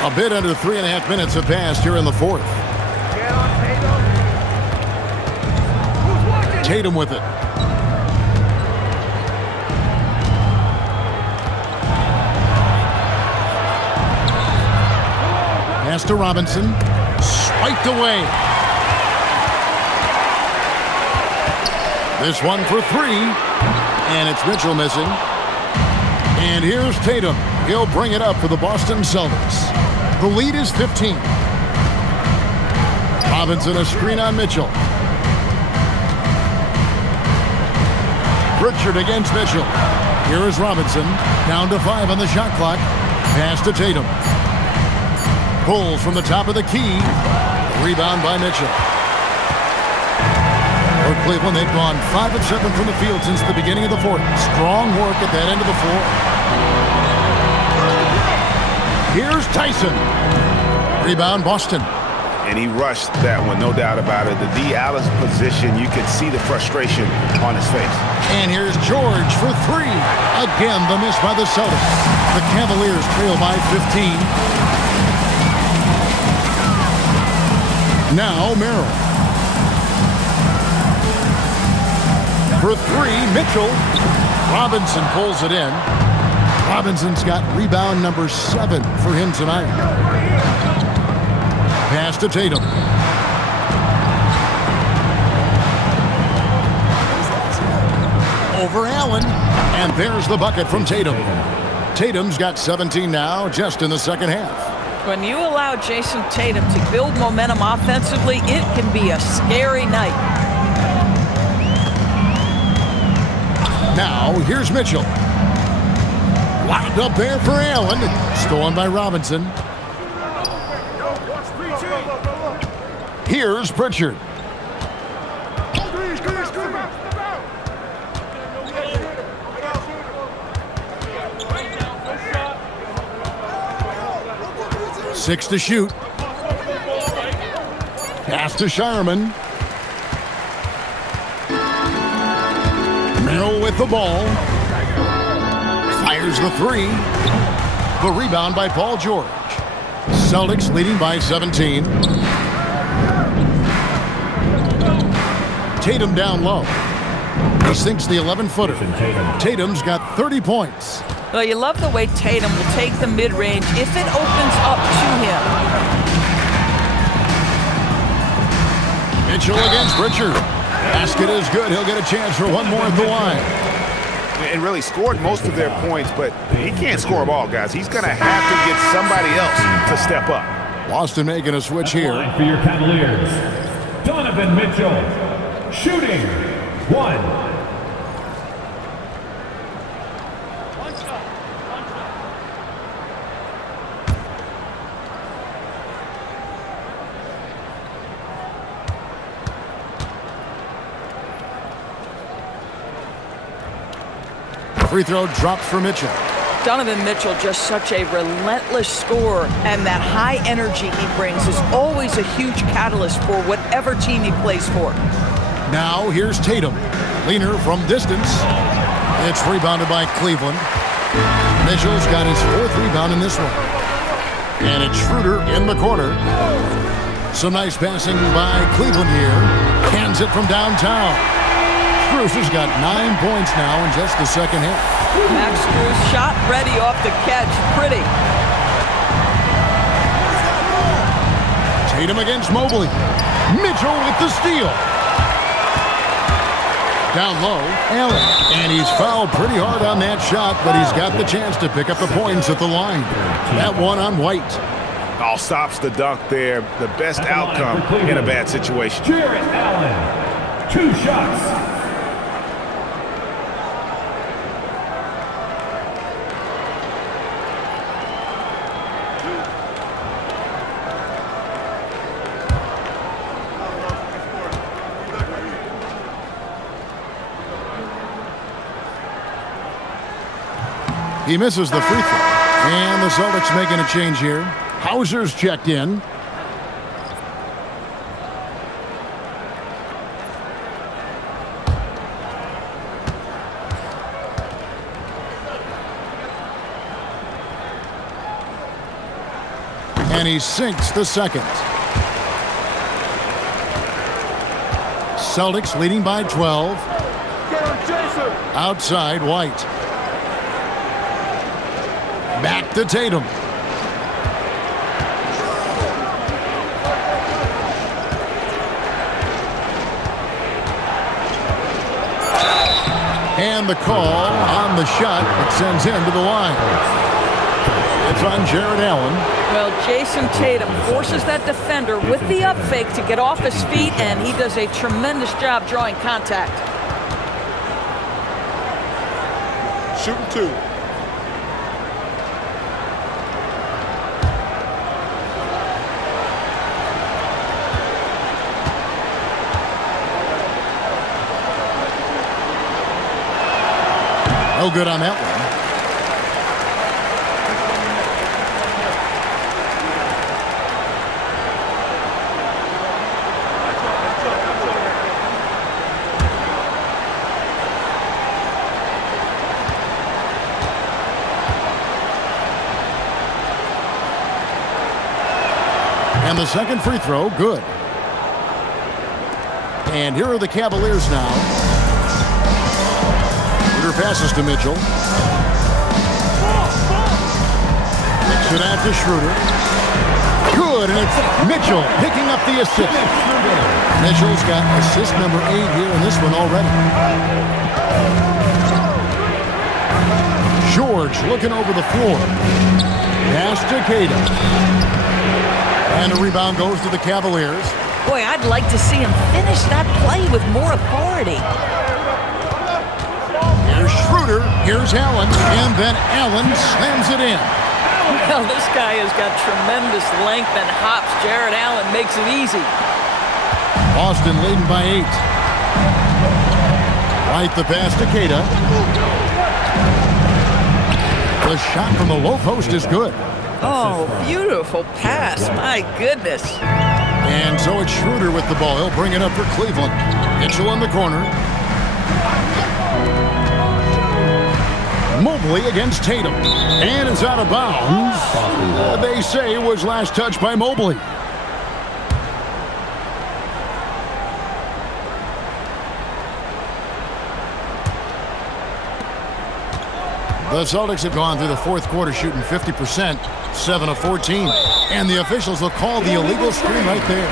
A bit under 3.5 minutes have passed here in the fourth. Tatum with it. Pass to Robinson. Swiped away. This one for three. And it's Mitchell missing. And here's Tatum. He'll bring it up for the Boston Celtics. The lead is 15. Robinson a screen on Mitchell. Pritchard against Mitchell. Here is Robinson. Down to 5 on the shot clock. Pass to Tatum. Pulls from the top of the key. Rebound by Mitchell. For Cleveland, they've gone 5 of 7 from the field since the beginning of the fourth. Strong work at that end of the floor. Here's Tyson. Rebound, Boston. And he rushed that one, no doubt about it. The D. Allen's position, you could see the frustration on his face. And here's George for three. Again, the miss by the Celtics. The Cavaliers trail by 15. Now Merrill. For three, Mitchell. Robinson pulls it in. Robinson's got rebound number 7 for him tonight. Pass to Tatum. Over Allen. And there's the bucket from Tatum. Tatum's got 17 now, just in the second half. When you allow Jason Tatum to build momentum offensively, it can be a scary night. Now, here's Mitchell. Locked up there for Allen. Stolen by Robinson. Here's Pritchard. Six to shoot. Pass to Shireman. Merrill with the ball. Fires the three. The rebound by Paul George. Celtics leading by 17. Tatum down low. He sinks the 11-footer. Tatum's got 30 points. Well, you love the way Tatum will take the mid-range if it opens up to him. Mitchell against Pritchard. Basket is good. He'll get a chance for one more at the line. And really scored most of their points, but he can't score them all, guys. He's going to have to get somebody else to step up. Boston making a switch here. For your Cavaliers, Donovan Mitchell, shooting 1. Free throw dropped for Mitchell. Donovan Mitchell, just such a relentless scorer, and that high energy he brings is always a huge catalyst for whatever team he plays for. Now here's Tatum. Leaner from distance. It's rebounded by Cleveland. Mitchell's got his 4th rebound in this one. And it's Schroeder in the corner. Some nice passing by Cleveland here. Hands it from downtown. Strus has got 9 points now in just the second half. Max Strus shot ready off the catch. Pretty. Tatum against Mobley. Mitchell with the steal. Down low, Allen. And he's fouled pretty hard on that shot, but he's got the chance to pick up the points at the line. That one on White. All stops the dunk there. The best outcome in a bad situation. Jarrett Allen, 2 shots. He misses the free throw. And the Celtics making a change here. Hauser's checked in. And he sinks the second. Celtics leading by 12. Outside, White. Back to Tatum. And the call on the shot that sends him to the line. It's on Jarrett Allen. Well, Jason Tatum forces that defender with the up fake to get off his feet, and he does a tremendous job drawing contact. Shooting 2. No good on that one. And the second free throw, good. And here are the Cavaliers now. Passes to Mitchell. Makes it out to Schroeder. Good, and it's Mitchell picking up the assist. Mitchell's got assist number 8 here in this one already. George looking over the floor. Pass to Caden. And the rebound goes to the Cavaliers. Boy, I'd like to see him finish that play with more authority. Schroeder, here's Allen, and then Allen slams it in. Well, this guy has got tremendous length and hops. Jarrett Allen makes it easy. Boston leading by 8. Right, the pass to Keita. The shot from the low post is good. Oh, beautiful pass. My goodness. And so it's Schroeder with the ball. He'll bring it up for Cleveland. Mitchell in the corner. Mobley against Tatum. And it's out of bounds. They say it was last touched by Mobley. The Celtics have gone through the fourth quarter shooting 50%, 7 of 14. And the officials will call the illegal screen right there.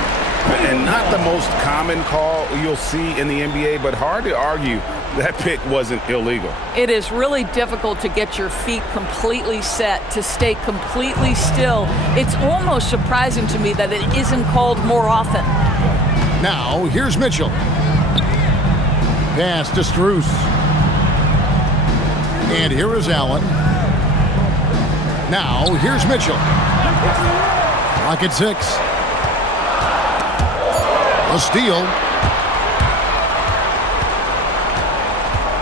And not the most common call you'll see in the NBA, but hard to argue that pick wasn't illegal. It is really difficult to get your feet completely set, to stay completely still. It's almost surprising to me that it isn't called more often. Now, here's Mitchell. Pass to Strus. And here is Allen. Now, here's Mitchell. Clock at 6. A steal.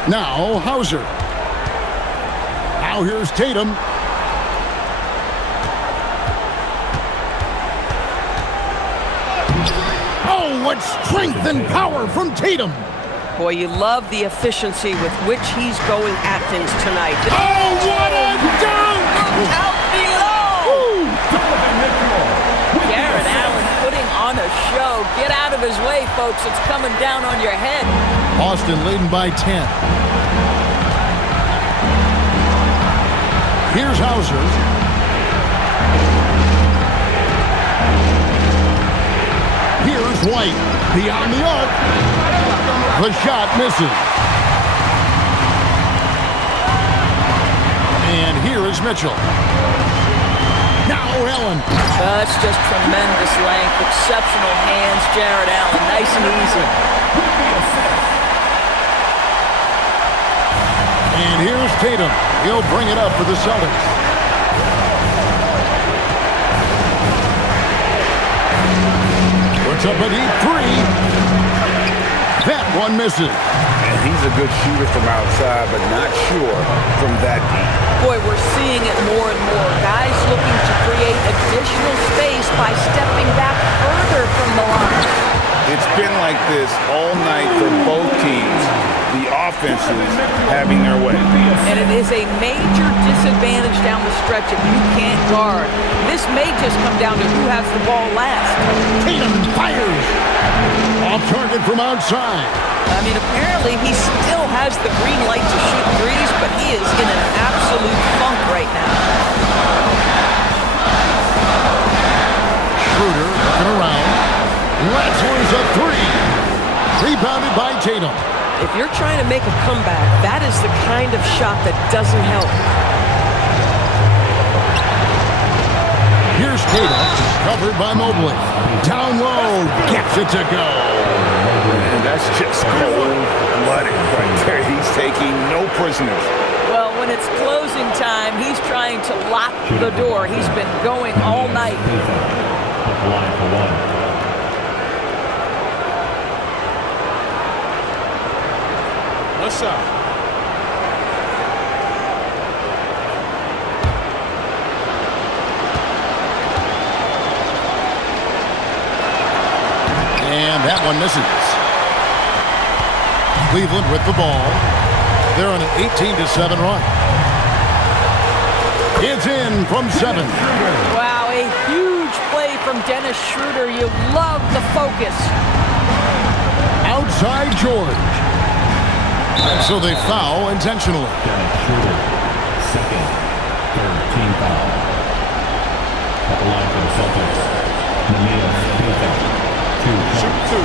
Now, Hauser. Now here's Tatum. Oh, what strength and power from Tatum. Boy, you love the efficiency with which he's going at things tonight. Oh, what a dunk! Out below! Jarrett Allen putting on a show. Get out of his way, folks. It's coming down on your head. Boston leading by 10. Here's Hauser. Here's White. Beyond the arc. The shot misses. And here is Mitchell. Now Allen. That's just tremendous length, exceptional hands, Jared Allen, nice and easy. And here's Tatum. He'll bring it up for the Celtics. Puts up a deep three. That one misses. And he's a good shooter from outside, but not sure from that deep. Boy, we're seeing it more and more. Guys looking to create additional space by stepping back further from the line. It's been like this all night for both teams. The offenses having their way. And it is a major disadvantage down the stretch if you can't guard. This may just come down to who has the ball last. Tatum fires. Off target from outside. I mean, apparently he still has the green light to shoot threes, but he is in an absolute funk right now. Schroeder looking around. Let's lose a three. Rebounded by Tatum. If you're trying to make a comeback, that is the kind of shot that doesn't help. Here's Tatum, covered by Mobley. Down low, gets it to go. And that's just cold-blooded right there. He's taking no prisoners. Well, when it's closing time, he's trying to lock the door. He's been going all night. Line for one. Left side. And that one misses. Cleveland with the ball. They're on an 18-7 run. It's in from 7. Wow, a huge play from Dennis Schroeder. You love the focus. Outside George. So they foul intentionally. Dennis Schroeder, second, third team foul. At the line for the Celtics, imitation. Shoot two.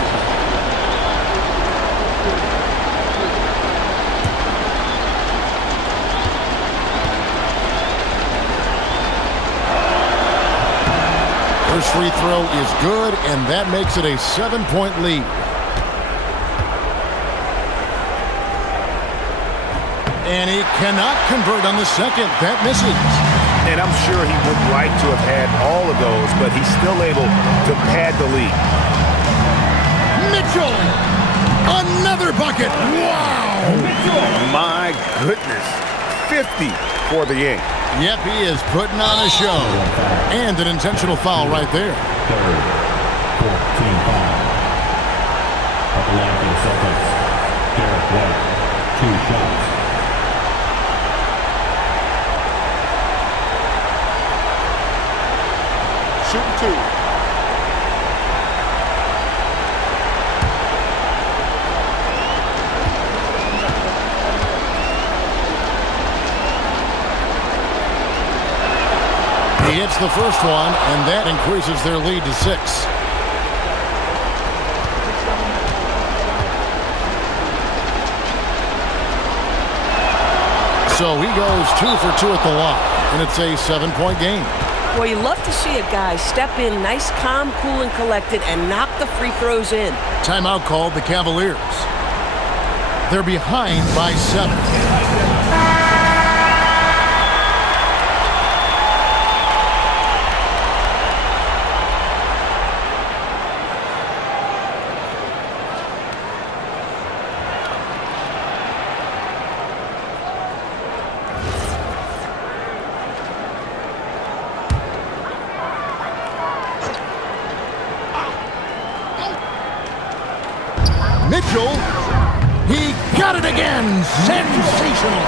First free throw is good, and that makes it a 7-point lead. And he cannot convert on the second. That misses. And I'm sure he would like to have had all of those, but he's still able to pad the lead. Mitchell! Another bucket! Wow! My goodness. 50 for the game. Yep, he is putting on a show. And an intentional foul right there. Third, fourth team foul. At the line for the Celtics, Derek White, 2 shots. Shooting two. He hits the first one, and that increases their lead to 6. So he goes 2 for 2 at the line, and it's a 7-point game. Well, you love to see a guy step in nice, calm, cool, and collected and knock the free throws in. Timeout called the Cavaliers. They're behind by 7. Mitchell, he got it again. Sensational.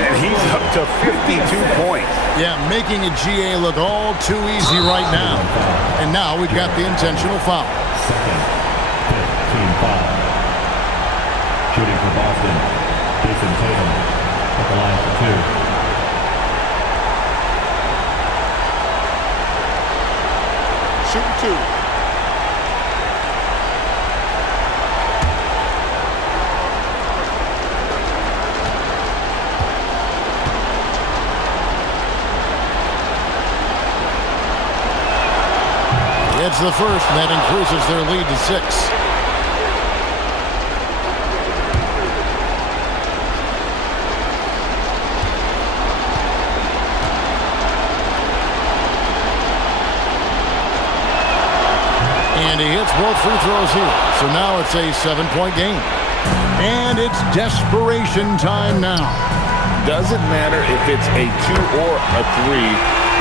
And he's up to 52 points. Yeah, making a GA look all too easy right now. And now we've got the intentional foul. Second, fifth team foul. Shooting for Boston, Jason Tatum. At the line for 2. Shooting two. It's the first, and that increases their lead to 6. And he hits both free throws here. So now it's a 7-point game. And it's desperation time now. Doesn't matter if it's a 2 or a 3.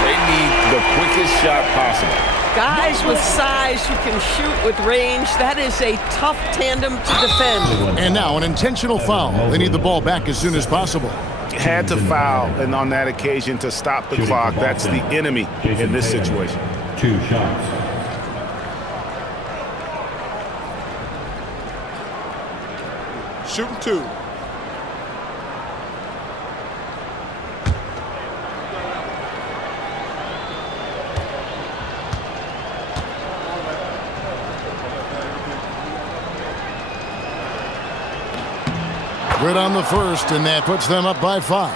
They need the quickest shot possible. Guys with size who can shoot with range, that is a tough tandem to defend. And now an intentional foul. They need the ball back as soon as possible. Had to foul, and on that occasion to stop the clock. That's the enemy in this situation. 2 shots. Shooting 2. Good on the first, and that puts them up by 5.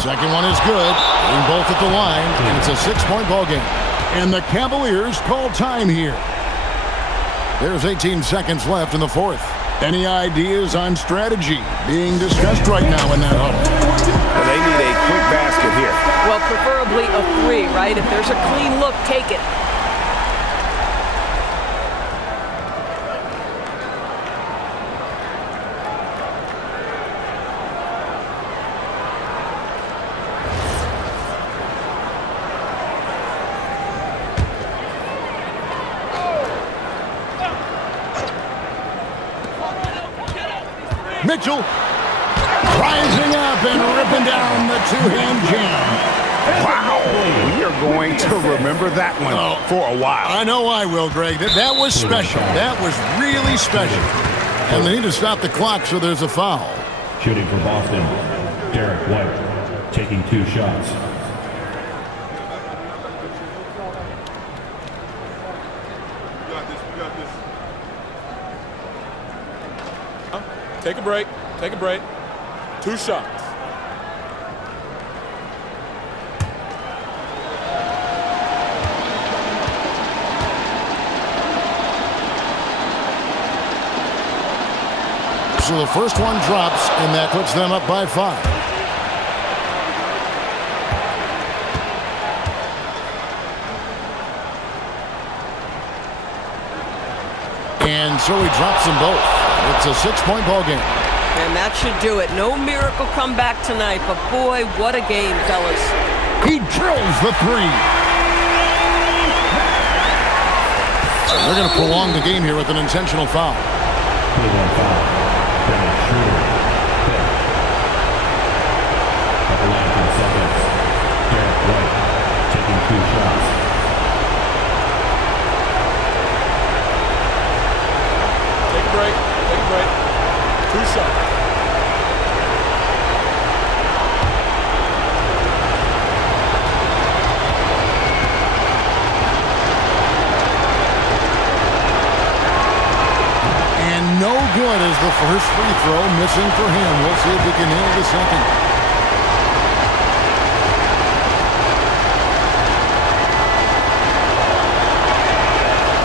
Second one is good. Being both at the line, and it's a 6-point ball game. And the Cavaliers call time here. There's 18 seconds left in the fourth. Any ideas on strategy being discussed right now in that huddle? Well, they need a quick basket here. Well, preferably a 3, right? If there's a clean look, take it. Mitchell rising up and ripping down the two-hand jam. Wow. We are going to remember that one for a while. I know I will, Greg. That was special. That was really special. And they need to stop the clock, so there's a foul. Shooting for Boston, Derek White, taking 2 shots. Take a break. Take a break. 2 shots. So the first one drops, and that puts them up by 5. And so he drops them both. It's a 6-point ball game. And that should do it. No miracle comeback tonight, but boy, what a game, fellas. He drills the 3. They're going to prolong the game here with an intentional foul. Cleveland foul. Dennis Schroeder. At the line for the Celtics, Derek White taking 2 shots. Take a break. Take a break. 2 shots. And no good as the first free throw missing for him. We'll see if he can nail the second.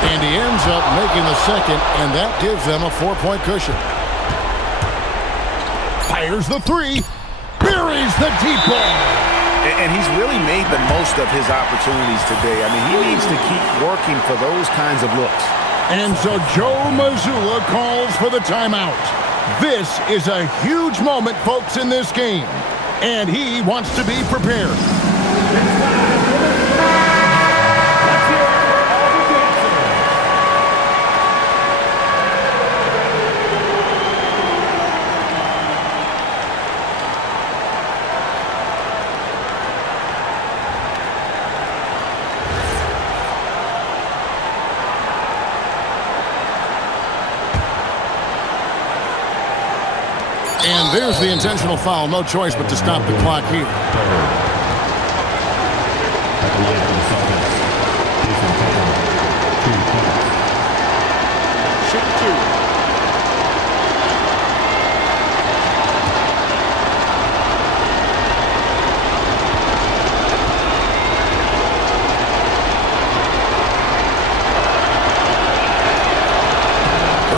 And he ends up making the second, and that gives them a 4-point cushion. Fires the 3, buries the deep ball. And he's really made the most of his opportunities today. I mean, he needs to keep working for those kinds of looks. And so Joe Mazzulla calls for the timeout. This is a huge moment, folks, in this game. And he wants to be prepared. And there's the intentional foul. No choice but to stop the clock here. At the line for the Celtics, Jason Tatum, 2 shots. Shoot 2.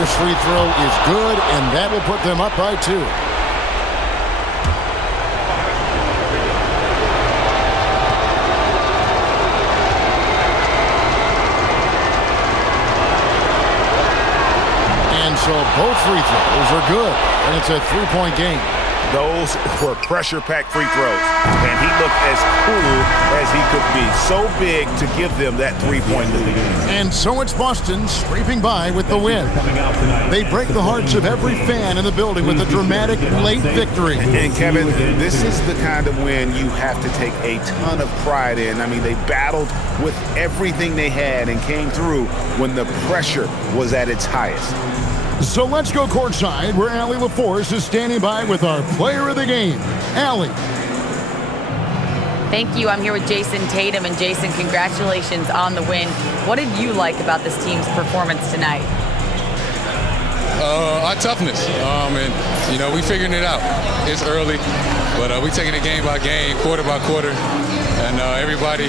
First free throw is good, and that will put them up by 2. And so both free throws are good, and it's a 3-point game. Those were pressure-packed free throws, and he looked as cool as he could be. So big to give them that 3-point lead. And so it's Boston scraping by with the win. They break the hearts of every fan in the building with a dramatic late victory. And Kevin, this is the kind of win you have to take a ton of pride in. I mean, they battled with everything they had and came through when the pressure was at its highest. So let's go courtside where Allie LaForce is standing by with our player of the game. Allie. Thank you. I'm here with Jason Tatum. And Jason, congratulations on the win. What did you like about this team's performance tonight? Our toughness. And, we figuring it out. It's early, but we taking it game by game, quarter by quarter. And everybody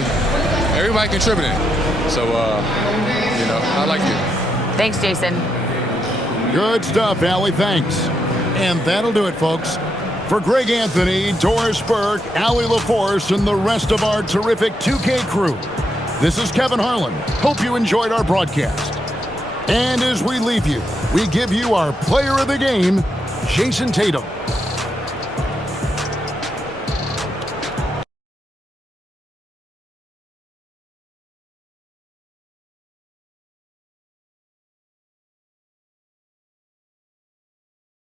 contributing. So, I like it. Thanks, Jason. Good stuff, Allie. Thanks. And that'll do it, folks. For Greg Anthony, Doris Burke, Allie LaForce, and the rest of our terrific 2K crew, this is Kevin Harlan. Hope you enjoyed our broadcast. And as we leave you, we give you our player of the game, Jason Tatum.